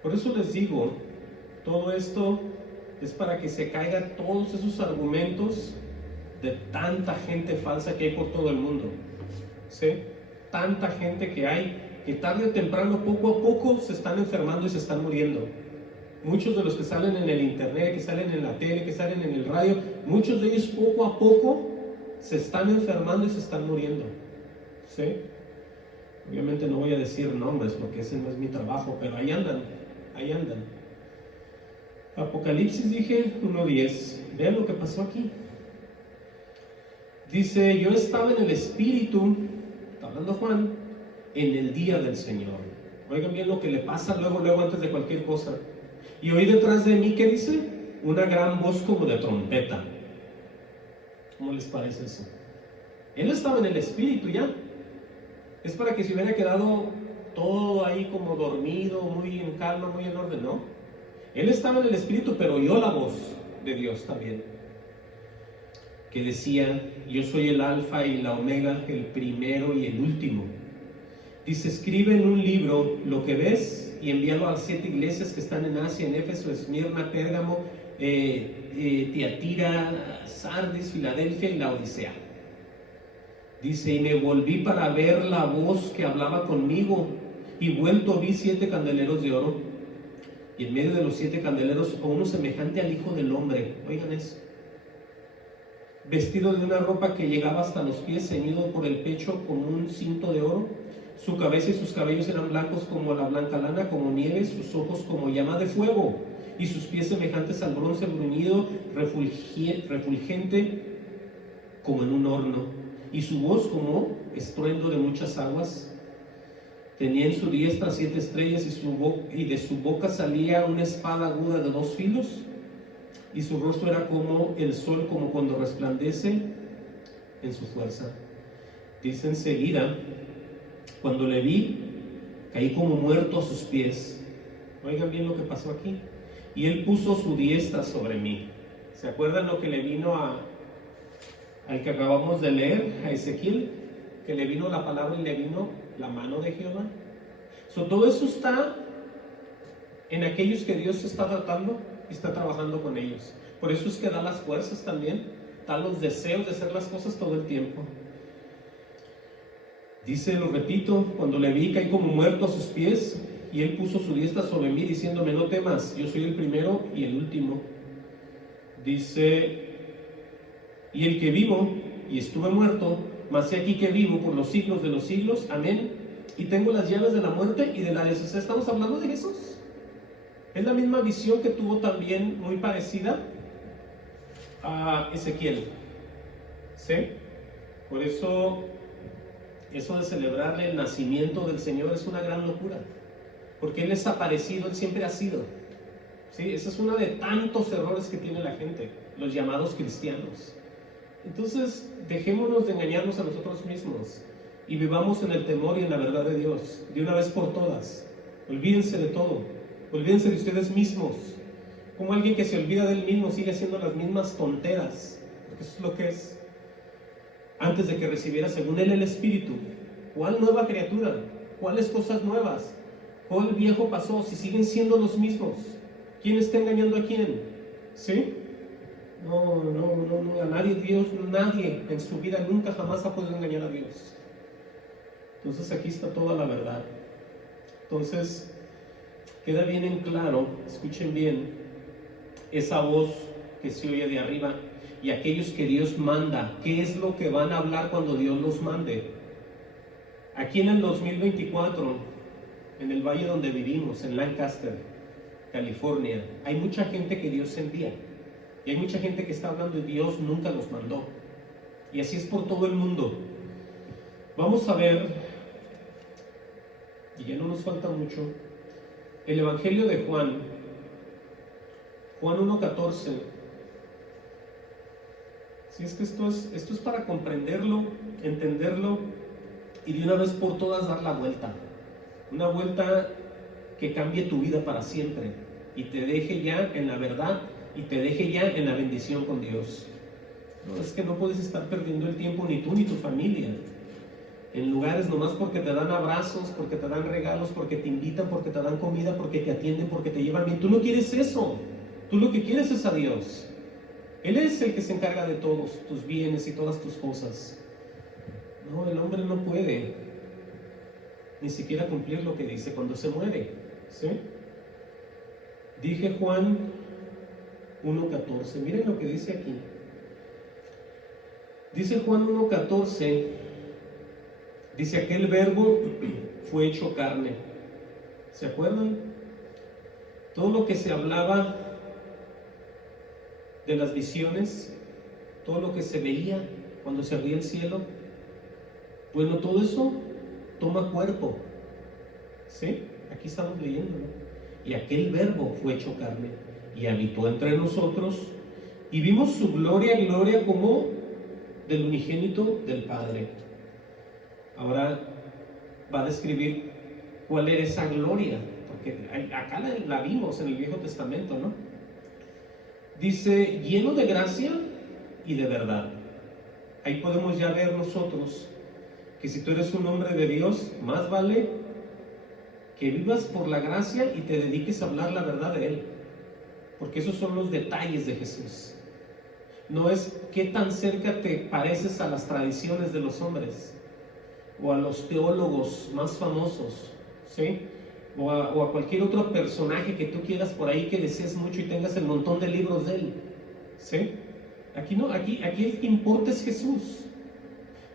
Por eso les digo, todo esto es para que se caigan todos esos argumentos de tanta gente falsa que hay por todo el mundo, ¿sí? Tanta gente que hay, que tarde o temprano, poco a poco, se están enfermando y se están muriendo. muchos de los que salen en el internet, que salen en la tele, que salen en el radio, muchos de ellos poco a poco se están enfermando y se están muriendo. ¿Sí? Obviamente no voy a decir nombres porque ese no es mi trabajo, pero ahí andan, ahí andan. Apocalipsis, dije, 1:10. Vean lo que pasó aquí. Dice, yo estaba en el Espíritu, está hablando Juan, en el día del Señor. Oigan bien lo que le pasa luego antes de cualquier cosa. Y oí detrás de mí, ¿qué dice? Una gran voz como de trompeta. ¿Cómo les parece eso? Él estaba en el Espíritu ya. Es para que se hubiera quedado todo ahí como dormido, muy en calma, muy en orden, ¿no? Él estaba en el Espíritu, pero oyó la voz de Dios también, que decía, yo soy el Alfa y la Omega, el primero y el último. Dice, escribe en un libro lo que ves y envíalo a las 7 iglesias que están en Asia, en Éfeso, Esmirna, Pérgamo, Tiatira, Sardis, Filadelfia y la Odisea. Dice, y me volví para ver la voz que hablaba conmigo, y vuelto vi 7 candeleros de oro, y en medio de los 7 candeleros a uno semejante al Hijo del Hombre. Oigan eso, vestido de una ropa que llegaba hasta los pies, ceñido por el pecho con un cinto de oro. Su cabeza y sus cabellos eran blancos como la blanca lana, como nieve, sus ojos como llama de fuego, y sus pies semejantes al bronce bruñido, refulgente como en un horno, y su voz como estruendo de muchas aguas. Tenía en su diestra 7 estrellas, y de su boca salía una espada aguda de 2 filos, y su rostro era como el sol, como cuando resplandece en su fuerza. Dice enseguida, cuando le vi, caí como muerto a sus pies. Oigan bien lo que pasó aquí. Y él puso su diestra sobre mí. ¿Se acuerdan lo que le vino al que acabamos de leer, a Ezequiel? Que le vino la palabra y le vino la mano de Jehová. Todo eso está en aquellos que Dios está tratando y está trabajando con ellos. Por eso es que da las fuerzas también, da los deseos de hacer las cosas todo el tiempo. Dice, lo repito, cuando le vi caí como muerto a sus pies, y él puso su diestra sobre mí, diciéndome, no temas, yo soy el primero y el último. Dice, y el que vivo y estuve muerto, mas he aquí que vivo por los siglos de los siglos, amén, y tengo las llaves de la muerte y de la desgracia. Estamos hablando de Jesús. Es la misma visión que tuvo también, muy parecida a Ezequiel. ¿Sí? Por eso de celebrarle el nacimiento del Señor es una gran locura, porque Él es aparecido, Él siempre ha sido. ¿Sí? Esa es una de tantos errores que tiene la gente, los llamados cristianos. Entonces, dejémonos de engañarnos a nosotros mismos y vivamos en el temor y en la verdad de Dios, de una vez por todas. Olvídense de todo, olvídense de ustedes mismos. Como alguien que se olvida de él mismo sigue haciendo las mismas tonteras, porque eso es lo que es. Antes de que recibiera según él el Espíritu, ¿cuál nueva criatura? ¿Cuáles cosas nuevas? ¿Cuál viejo pasó? Si siguen siendo los mismos, ¿quién está engañando a quién? ¿Sí? No, a nadie, Dios, nadie en su vida nunca jamás ha podido engañar a Dios. Entonces aquí está toda la verdad. Entonces, queda bien en claro, escuchen bien, esa voz que se oye de arriba y aquellos que Dios manda. ¿Qué es lo que van a hablar cuando Dios los mande? Aquí en el 2024, en el valle donde vivimos, en Lancaster, California, hay mucha gente que Dios envía. Y hay mucha gente que está hablando y Dios nunca los mandó. Y así es por todo el mundo. Vamos a ver, y ya no nos falta mucho, el Evangelio de Juan 1:14. Si es que esto es para comprenderlo, entenderlo y de una vez por todas dar la vuelta. Una vuelta que cambie tu vida para siempre y te deje ya en la verdad y te deje ya en la bendición con Dios. No, es que no puedes estar perdiendo el tiempo ni tú ni tu familia en lugares nomás porque te dan abrazos, porque te dan regalos, porque te invitan, porque te dan comida, porque te atienden, porque te llevan bien. Tú no quieres eso. Tú lo que quieres es a Dios. Él es el que se encarga de todos tus bienes y todas tus cosas. No, el hombre no puede ni siquiera cumplir lo que dice cuando se muere. ¿Sí? Dije Juan 1:14. Miren lo que dice aquí. Dice Juan 1:14. Dice: aquel verbo fue hecho carne. ¿Se acuerdan? Todo lo que se hablaba de las visiones, todo lo que se veía cuando se abría el cielo, bueno, todo eso toma cuerpo. ¿Sí? Aquí estamos leyendo, ¿no? Y aquel verbo fue hecho carne y habitó entre nosotros, y vimos su gloria, gloria como del unigénito del Padre. Ahora va a describir cuál era esa gloria, porque acá la vimos en el Viejo Testamento, ¿no? Dice: lleno de gracia y de verdad. Ahí podemos ya ver nosotros que si tú eres un hombre de Dios, más vale que vivas por la gracia y te dediques a hablar la verdad de Él, porque esos son los detalles de Jesús. No es qué tan cerca te pareces a las tradiciones de los hombres o a los teólogos más famosos, ¿sí? O a cualquier otro personaje que tú quieras por ahí que desees mucho y tengas el montón de libros de él, ¿sí? Aquí no, aquí el que importa es Jesús.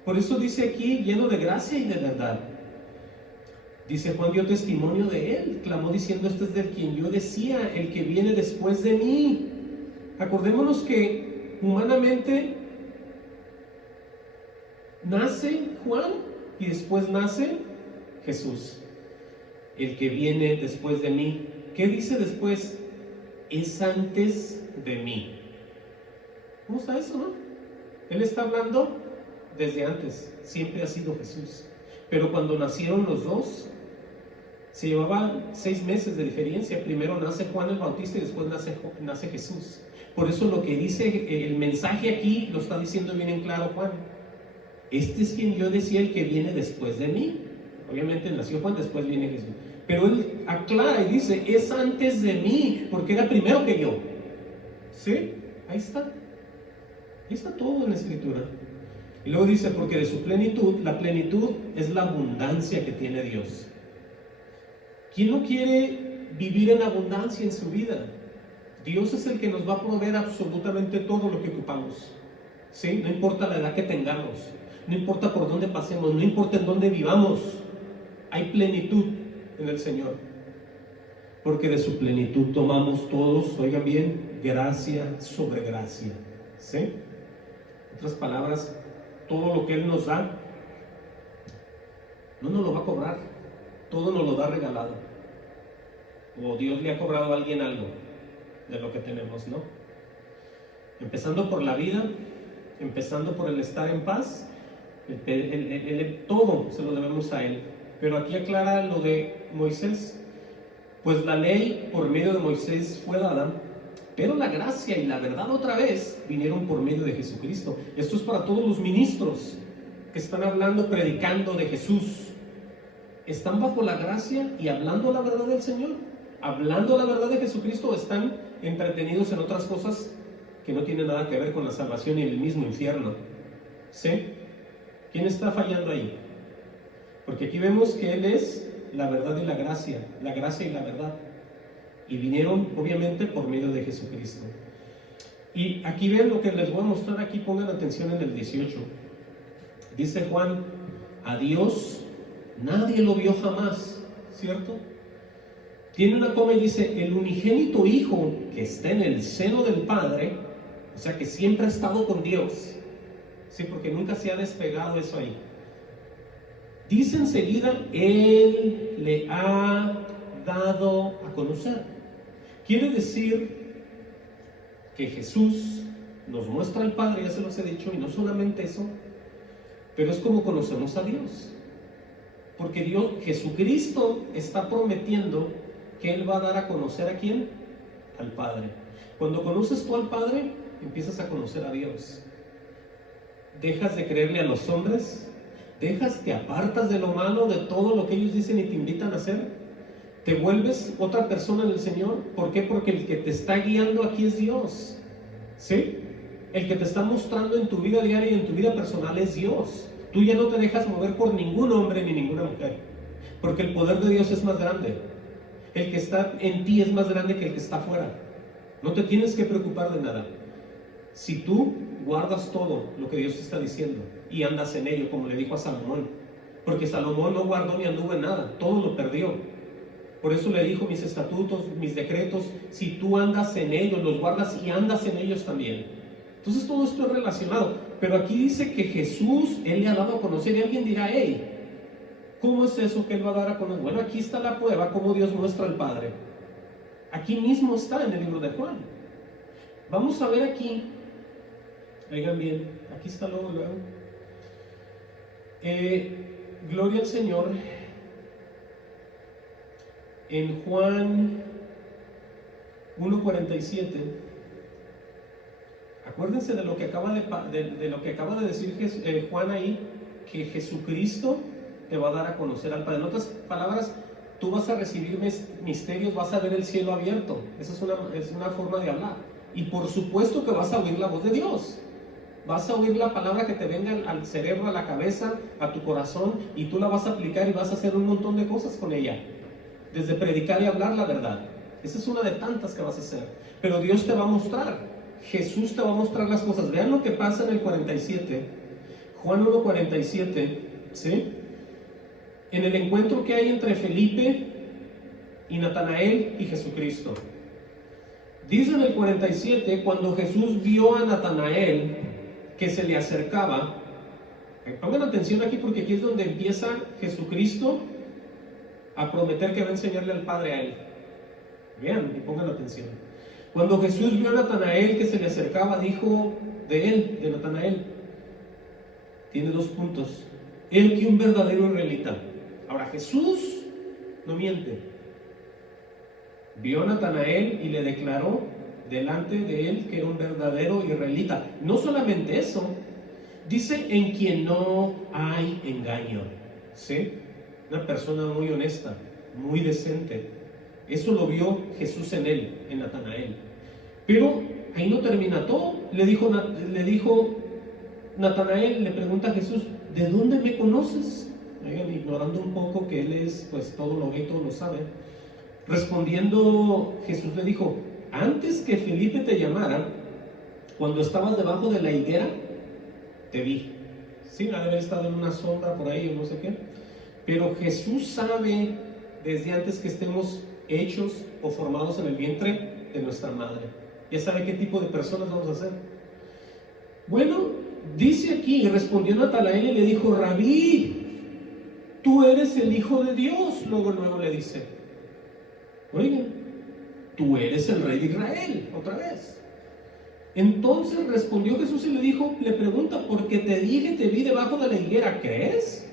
Por eso dice aquí: lleno de gracia y de verdad. Dice: Juan dio testimonio de él, clamó diciendo: este es del quien yo decía, el que viene después de mí. Acordémonos que humanamente nace Juan y después nace Jesús. El que viene después de mí. ¿Qué dice después? Es antes de mí. ¿Cómo está eso, no? Él está hablando desde antes. Siempre ha sido Jesús. Pero cuando nacieron los dos, se llevaban 6 meses de diferencia. Primero nace Juan el Bautista y después nace Jesús. Por eso lo que dice el mensaje aquí lo está diciendo bien en claro Juan. Este es quien yo decía, el que viene después de mí. Obviamente nació Juan, después viene Jesús. Pero él aclara y dice: es antes de mí, porque era primero que yo. ¿Sí? Ahí está. Ahí está todo en la Escritura. Y luego dice: porque de su plenitud, la plenitud es la abundancia que tiene Dios. ¿Quién no quiere vivir en abundancia en su vida? Dios es el que nos va a proveer absolutamente todo lo que ocupamos. ¿Sí? No importa la edad que tengamos, no importa por dónde pasemos, no importa en dónde vivamos, hay plenitud en el Señor. Porque de su plenitud tomamos todos, oigan bien, gracia sobre gracia. ¿Sí? En otras palabras, todo lo que Él nos da, no nos lo va a cobrar, todo nos lo da regalado. O Dios le ha cobrado a alguien algo de lo que tenemos, ¿no? Empezando por la vida, empezando por el estar en paz, todo se lo debemos a Él. Pero aquí aclara lo de Moisés. Pues la ley por medio de Moisés fue dada, pero la gracia y la verdad otra vez vinieron por medio de Jesucristo. Esto es para todos los ministros que están hablando, predicando de Jesús. ¿Están bajo la gracia y hablando la verdad del Señor? ¿Hablando la verdad de Jesucristo, o están entretenidos en otras cosas que no tienen nada que ver con la salvación y el mismo infierno? ¿Sí? ¿Quién está fallando ahí? Porque aquí vemos que Él es la verdad y la gracia y la verdad. Y vinieron obviamente por medio de Jesucristo. Y aquí ven lo que les voy a mostrar aquí, pongan atención en el 18. Dice Juan: a Dios nadie lo vio jamás, ¿cierto? Tiene una coma y dice: el unigénito Hijo que está en el seno del Padre, o sea que siempre ha estado con Dios, sí, porque nunca se ha despegado eso ahí. Dice enseguida: Él le ha dado a conocer. Quiere decir que Jesús nos muestra al Padre, ya se los he dicho, y no solamente eso, pero es como conocemos a Dios. Porque Dios, Jesucristo, está prometiendo que Él va a dar a conocer ¿a quién? Al Padre. Cuando conoces tú al Padre, empiezas a conocer a Dios. Dejas de creerle a los hombres, te apartas de lo malo, de todo lo que ellos dicen y te invitan a hacer. Te vuelves otra persona en el Señor. ¿Por qué? Porque el que te está guiando aquí es Dios. ¿Sí? El que te está mostrando en tu vida diaria y en tu vida personal es Dios. Tú ya no te dejas mover por ningún hombre ni ninguna mujer, porque el poder de Dios es más grande. El que está en ti es más grande que el que está afuera. No te tienes que preocupar de nada. Si tú guardas todo lo que Dios te está diciendo y andas en ello, como le dijo a Salomón, porque Salomón no guardó ni anduvo en nada, todo lo perdió. Por eso le dijo: mis estatutos, mis decretos, si tú andas en ellos, los guardas y andas en ellos también. Entonces todo esto es relacionado. Pero aquí dice que Jesús, Él le ha dado a conocer, y alguien dirá: hey, ¿cómo es eso que Él va a dar a conocer? Bueno, aquí está la prueba, cómo Dios muestra al Padre. Aquí mismo está en el libro de Juan. Vamos a ver aquí, oigan bien, aquí está luego. Gloria al Señor. En Juan 1:47, acuérdense de lo que acaba de decir Juan ahí, que Jesucristo te va a dar a conocer al Padre. En otras palabras, tú vas a recibir misterios, vas a ver el cielo abierto. Esa es una forma de hablar. Y por supuesto que vas a oír la voz de Dios. Vas a oír la palabra que te venga al cerebro, a la cabeza, a tu corazón, y tú la vas a aplicar y vas a hacer un montón de cosas con ella. Desde predicar y hablar la verdad. Esa es una de tantas que vas a hacer. Pero Dios te va a mostrar. Jesús te va a mostrar las cosas. Vean lo que pasa en el 47. Juan 1:47, ¿sí? En el encuentro que hay entre Felipe y Natanael y Jesucristo. Dice en el 47, cuando Jesús vio a Natanael que se le acercaba. Pongan atención aquí, porque aquí es donde empieza Jesucristo a prometer que va a enseñarle al Padre a él. Vean y pongan atención. Cuando Jesús vio a Natanael que se le acercaba, dijo de Natanael, tiene 2 puntos: él que un verdadero israelita. Ahora, Jesús no miente. Vio a Natanael y le declaró delante de él que era un verdadero israelita. No solamente eso, dice: en quien no hay engaño. ¿Sí? Una persona muy honesta, muy decente. Eso lo vio Jesús en él, en Natanael. Pero ahí no termina todo. Le dijo Natanael, le pregunta a Jesús: ¿de dónde me conoces? Ignorando un poco que él es, pues, todo lo ve y todo lo sabe. Respondiendo, Jesús le dijo: antes que Felipe te llamara, cuando estabas debajo de la higuera, te vi. Sí, ha de haber estado en una sombra por ahí o no sé qué. Pero Jesús sabe desde antes que estemos hechos o formados en el vientre de nuestra madre. Ya sabe qué tipo de personas vamos a ser. Bueno, dice aquí, respondió Natanael y le dijo: Rabí, tú eres el Hijo de Dios. Luego le dice: oigan, tú eres el Rey de Israel. Otra vez. Entonces respondió Jesús y le pregunta: porque te dije, te vi debajo de la higuera, ¿crees?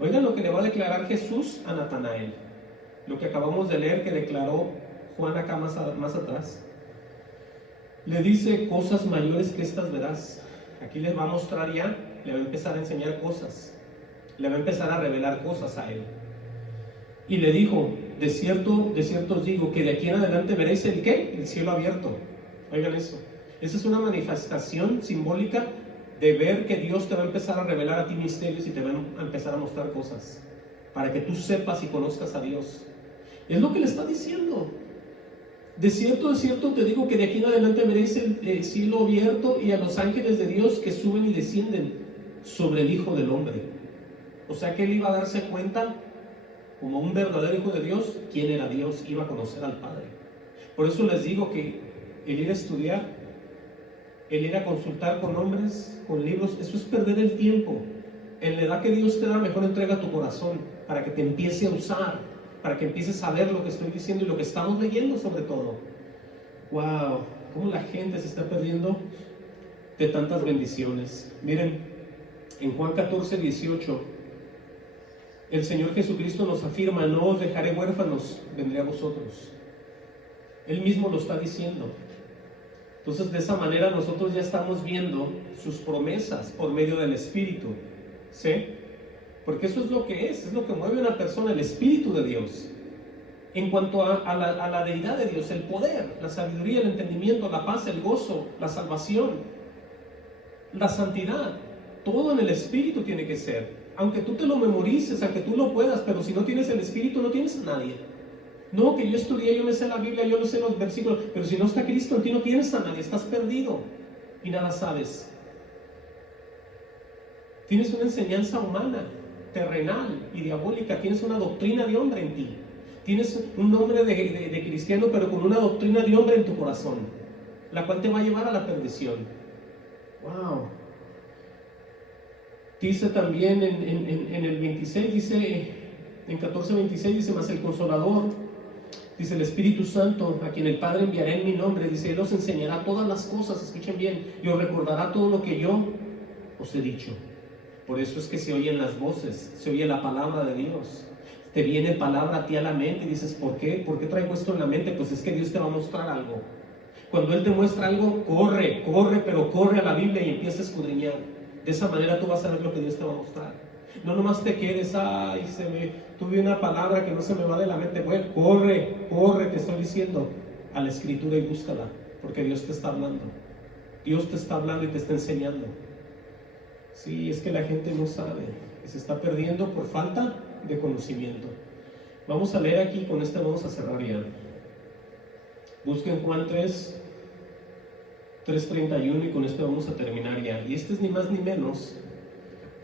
Oigan lo que le va a declarar Jesús a Natanael. Lo que acabamos de leer que declaró Juan acá más atrás. Le dice: cosas mayores que estas verás. Aquí les va a mostrar ya, le va a empezar a enseñar cosas. Le va a empezar a revelar cosas a él. Y le dijo: de cierto os digo que de aquí en adelante veréis ¿el qué? El cielo abierto. Oigan eso. Esa es una manifestación simbólica de ver que Dios te va a empezar a revelar a ti misterios y te va a empezar a mostrar cosas para que tú sepas y conozcas a Dios. Es lo que le está diciendo. De cierto te digo que de aquí en adelante veréis el cielo abierto y a los ángeles de Dios que suben y descienden sobre el Hijo del Hombre. O sea que él iba a darse cuenta, como un verdadero Hijo de Dios, quién era Dios, iba a conocer al Padre. Por eso les digo que el ir a estudiar, el ir a consultar con hombres, con libros, eso es perder el tiempo. En la edad que Dios te da, mejor entrega tu corazón para que te empiece a usar, para que empieces a ver lo que estoy diciendo y lo que estamos leyendo sobre todo. ¡Wow! Cómo la gente se está perdiendo de tantas bendiciones. Miren, en Juan 14:18, el Señor Jesucristo nos afirma: no os dejaré huérfanos, vendré a vosotros. Él mismo lo está diciendo. Entonces, de esa manera nosotros ya estamos viendo sus promesas por medio del Espíritu. ¿Sí? Porque eso es lo que mueve a una persona, el Espíritu de Dios. En cuanto a la deidad de Dios, el poder, la sabiduría, el entendimiento, la paz, el gozo, la salvación, la santidad, todo en el Espíritu tiene que ser. Aunque tú te lo memorices, aunque tú lo puedas, pero si no tienes el Espíritu, no tienes a nadie. No, que yo estudié, yo me sé la Biblia, yo no sé los versículos, pero si no está Cristo en ti, no tienes a nadie, estás perdido y nada sabes. Tienes una enseñanza humana, terrenal y diabólica, tienes una doctrina de hombre en ti. Tienes un nombre de cristiano, pero con una doctrina de hombre en tu corazón, la cual te va a llevar a la perdición. Wow. Dice también en el 26, dice, en 14:26, dice, mas el Consolador, dice, el Espíritu Santo, a quien el Padre enviará en mi nombre, dice, Él os enseñará todas las cosas, escuchen bien, y os recordará todo lo que yo os he dicho. Por eso es que se oyen las voces, se oye la palabra de Dios. Te viene palabra a ti a la mente y dices, ¿por qué? ¿Por qué traigo esto en la mente? Pues es que Dios te va a mostrar algo. Cuando Él te muestra algo, corre, pero corre a la Biblia y empieza a escudriñar. De esa manera tú vas a ver lo que Dios te va a mostrar. No nomás te quedes, tuve una palabra que no se me va de la mente. Bueno, corre, te estoy diciendo, a la Escritura y búscala, porque Dios te está hablando. Dios te está hablando y te está enseñando. Sí, es que la gente no sabe, se está perdiendo por falta de conocimiento. Vamos a leer aquí, con este vamos a cerrar ya. Busquen Juan 3:31 y con esto vamos a terminar ya. Y este es ni más ni menos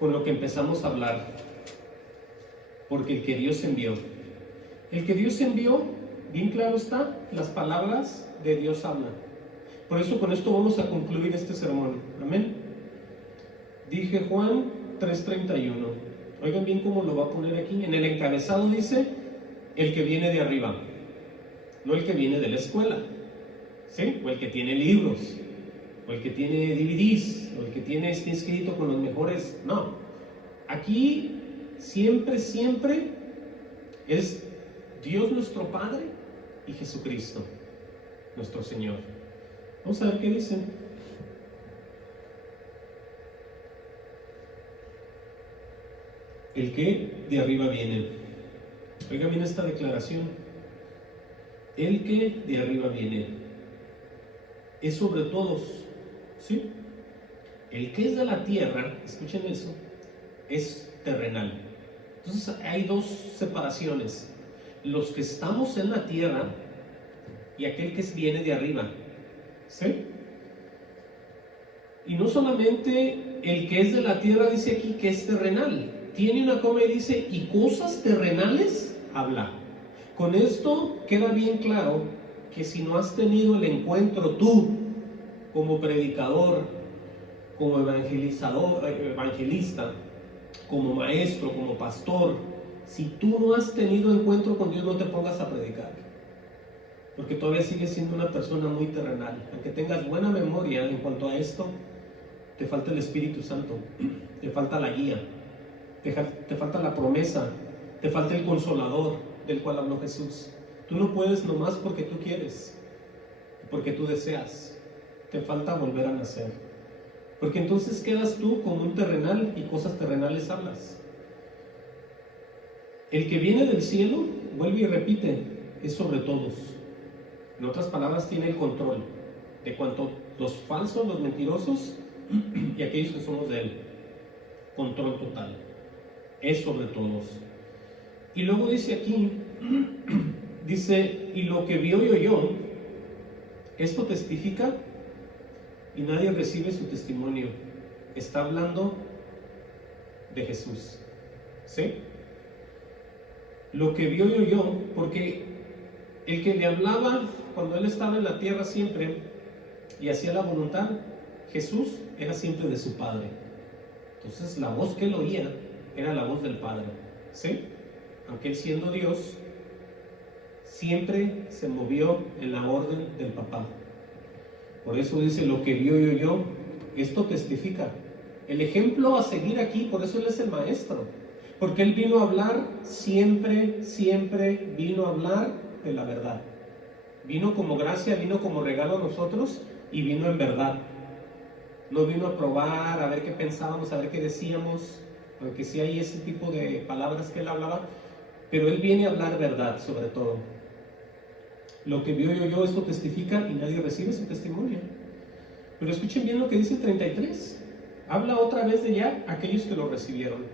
con lo que empezamos a hablar, porque el que Dios envió, bien claro está, las palabras de Dios hablan. Por eso con esto vamos a concluir este sermón. Amén. Dije Juan 3:31. Oigan bien cómo lo va a poner aquí. En el encabezado dice, el que viene de arriba, no el que viene de la escuela, ¿sí? O el que tiene libros, o el que tiene DVDs, o el que está inscrito con los mejores. No, aquí siempre es Dios nuestro Padre y Jesucristo nuestro Señor. Vamos a ver qué dice. El que de arriba viene. Oiga bien esta declaración. El que de arriba viene es sobre todos, ¿sí? El que es de la tierra, escuchen eso, es terrenal. Entonces hay dos separaciones: los que estamos en la tierra y aquel que viene de arriba, ¿sí? Y no solamente el que es de la tierra, dice aquí que es terrenal. Tiene una coma y dice, y cosas terrenales habla. Con esto queda bien claro que si no has tenido el encuentro tú, como predicador, como evangelista, como maestro, como pastor, si tú no has tenido encuentro con Dios, no te pongas a predicar, porque todavía sigues siendo una persona muy terrenal. Aunque tengas buena memoria en cuanto a esto, te falta el Espíritu Santo, te falta la guía, te falta la promesa, te falta el Consolador del cual habló Jesús. Tú no puedes nomás porque tú quieres, porque tú deseas. Te falta volver a nacer, porque entonces quedas tú como un terrenal y cosas terrenales hablas. El que viene del cielo, vuelve y repite, es sobre todos. En otras palabras, tiene el control de cuanto los falsos, los mentirosos y aquellos que somos de él. Control total. Es sobre todos. Y luego dice aquí, dice, y lo que vio y oyó, esto testifica y nadie recibe su testimonio. Está hablando de Jesús, ¿sí? Lo que vio y oyó, porque el que le hablaba cuando él estaba en la tierra siempre y hacía la voluntad, Jesús, era siempre de su Padre. Entonces la voz que él oía era la voz del Padre, ¿sí? Aunque él siendo Dios, siempre se movió en la orden del Papá. Por eso dice, lo que vio y oyó, esto testifica. El ejemplo a seguir aquí, por eso él es el maestro, porque él vino a hablar, siempre vino a hablar de la verdad. Vino como gracia, vino como regalo a nosotros y vino en verdad. No vino a probar, a ver qué pensábamos, a ver qué decíamos, aunque sí hay ese tipo de palabras que él hablaba, pero él viene a hablar verdad sobre todo. Lo que vio y oyó, esto testifica y nadie recibe su testimonio. Pero escuchen bien lo que dice el 33. Habla otra vez de ya aquellos que lo recibieron.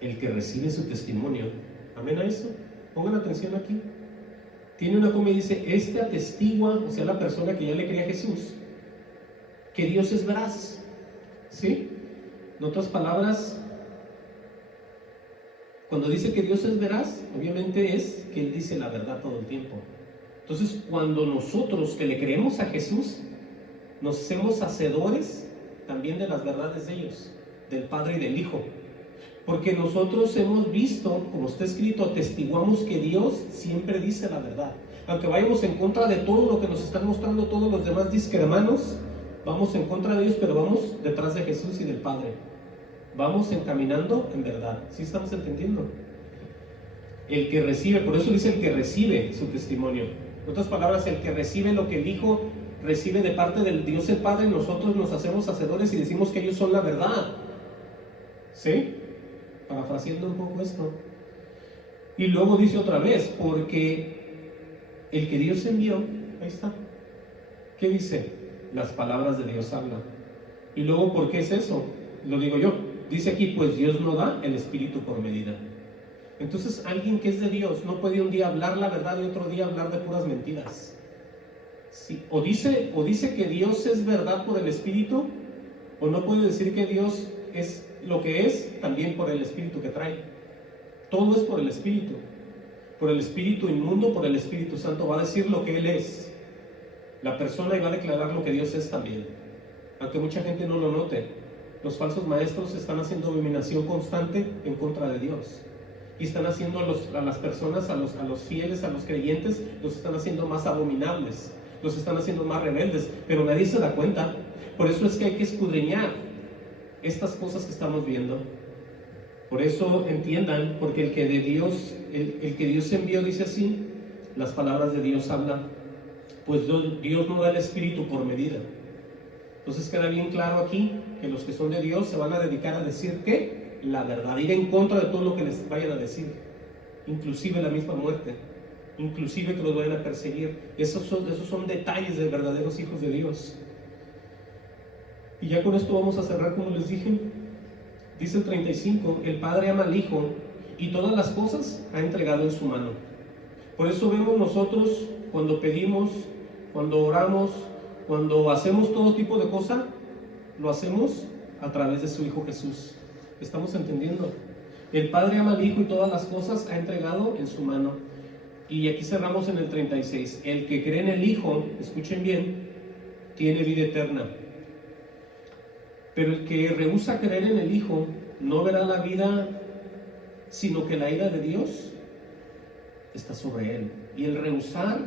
El que recibe su testimonio. Amén a eso. Pongan atención aquí. tiene una coma y dice, este atestigua, o sea, la persona que ya le cree a Jesús, que Dios es veraz, ¿sí? En otras palabras, cuando dice que Dios es veraz, obviamente es que Él dice la verdad todo el tiempo. Entonces, cuando nosotros que le creemos a Jesús, nos hacemos hacedores también de las verdades de ellos, del Padre y del Hijo. Porque nosotros hemos visto, como está escrito, atestiguamos que Dios siempre dice la verdad. Aunque vayamos en contra de todo lo que nos están mostrando todos los demás discrepanos, vamos en contra de ellos, pero vamos detrás de Jesús y del Padre. Vamos encaminando en verdad. ¿Sí estamos entendiendo? El que recibe, por eso dice el que recibe su testimonio. En otras palabras, el que recibe lo que el Hijo recibe de parte del Dios el Padre, nosotros nos hacemos hacedores y decimos que ellos son la verdad. ¿Sí? Parafraseando un poco esto. Y luego dice otra vez, porque el que Dios envió, ahí está. ¿Qué dice? Las palabras de Dios hablan. Y luego, ¿por qué es eso? Lo digo yo. Dice aquí, pues Dios no da el Espíritu por medida. Entonces, alguien que es de Dios no puede un día hablar la verdad y otro día hablar de puras mentiras. Sí. O dice que Dios es verdad por el Espíritu, o no puede decir que Dios es lo que es también por el Espíritu que trae. Todo es por el Espíritu inmundo, por el Espíritu Santo. Va a decir lo que Él es, la persona, y va a declarar lo que Dios es también, aunque mucha gente no lo note. Los falsos maestros están haciendo dominación constante en contra de Dios, y están haciendo a las personas, a los fieles, a los creyentes, los están haciendo más abominables, los están haciendo más rebeldes, pero nadie se da cuenta. Por eso es que hay que escudriñar estas cosas que estamos viendo. Por eso entiendan, porque el que Dios envió, dice así, las palabras de Dios hablan, pues Dios no da el Espíritu por medida. Entonces queda bien claro aquí que los que son de Dios se van a dedicar a decir que la verdad, ir en contra de todo lo que les vayan a decir, inclusive la misma muerte, inclusive que los vayan a perseguir. Esos son detalles de verdaderos hijos de Dios. Y ya con esto vamos a cerrar, como les dije. Dice el 35, el Padre ama al Hijo y todas las cosas ha entregado en su mano. Por eso vemos nosotros cuando pedimos, cuando oramos, cuando hacemos todo tipo de cosas, lo hacemos a través de su Hijo Jesús. ¿Estamos entendiendo? El Padre ama al Hijo y todas las cosas ha entregado en su mano. Y aquí cerramos en el 36. El que cree en el Hijo, escuchen bien, tiene vida eterna. Pero el que rehúsa creer en el Hijo no verá la vida, sino que la ira de Dios está sobre él. Y el rehusar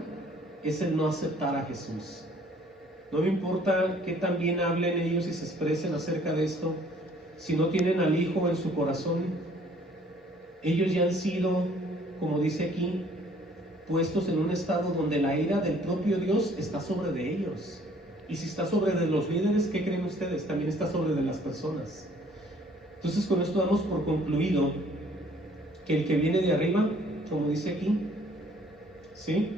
es el no aceptar a Jesús. No me importa que también hablen ellos y se expresen acerca de esto, si no tienen al Hijo en su corazón, ellos ya han sido, como dice aquí, puestos en un estado donde la ira del propio Dios está sobre de ellos. Y si está sobre de los líderes, ¿qué creen ustedes? También está sobre de las personas. Entonces con esto damos por concluido que el que viene de arriba, como dice aquí, ¿sí?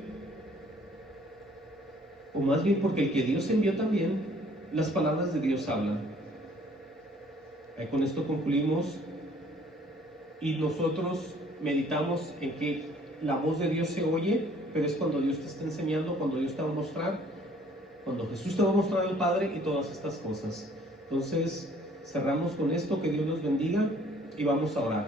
O más bien porque el que Dios envió también, las palabras de Dios hablan. Con esto concluimos y nosotros meditamos en que la voz de Dios se oye, pero es cuando Dios te está enseñando, cuando Dios te va a mostrar, cuando Jesús te va a mostrar al Padre y todas estas cosas. Entonces cerramos con esto, que Dios los bendiga y vamos a orar.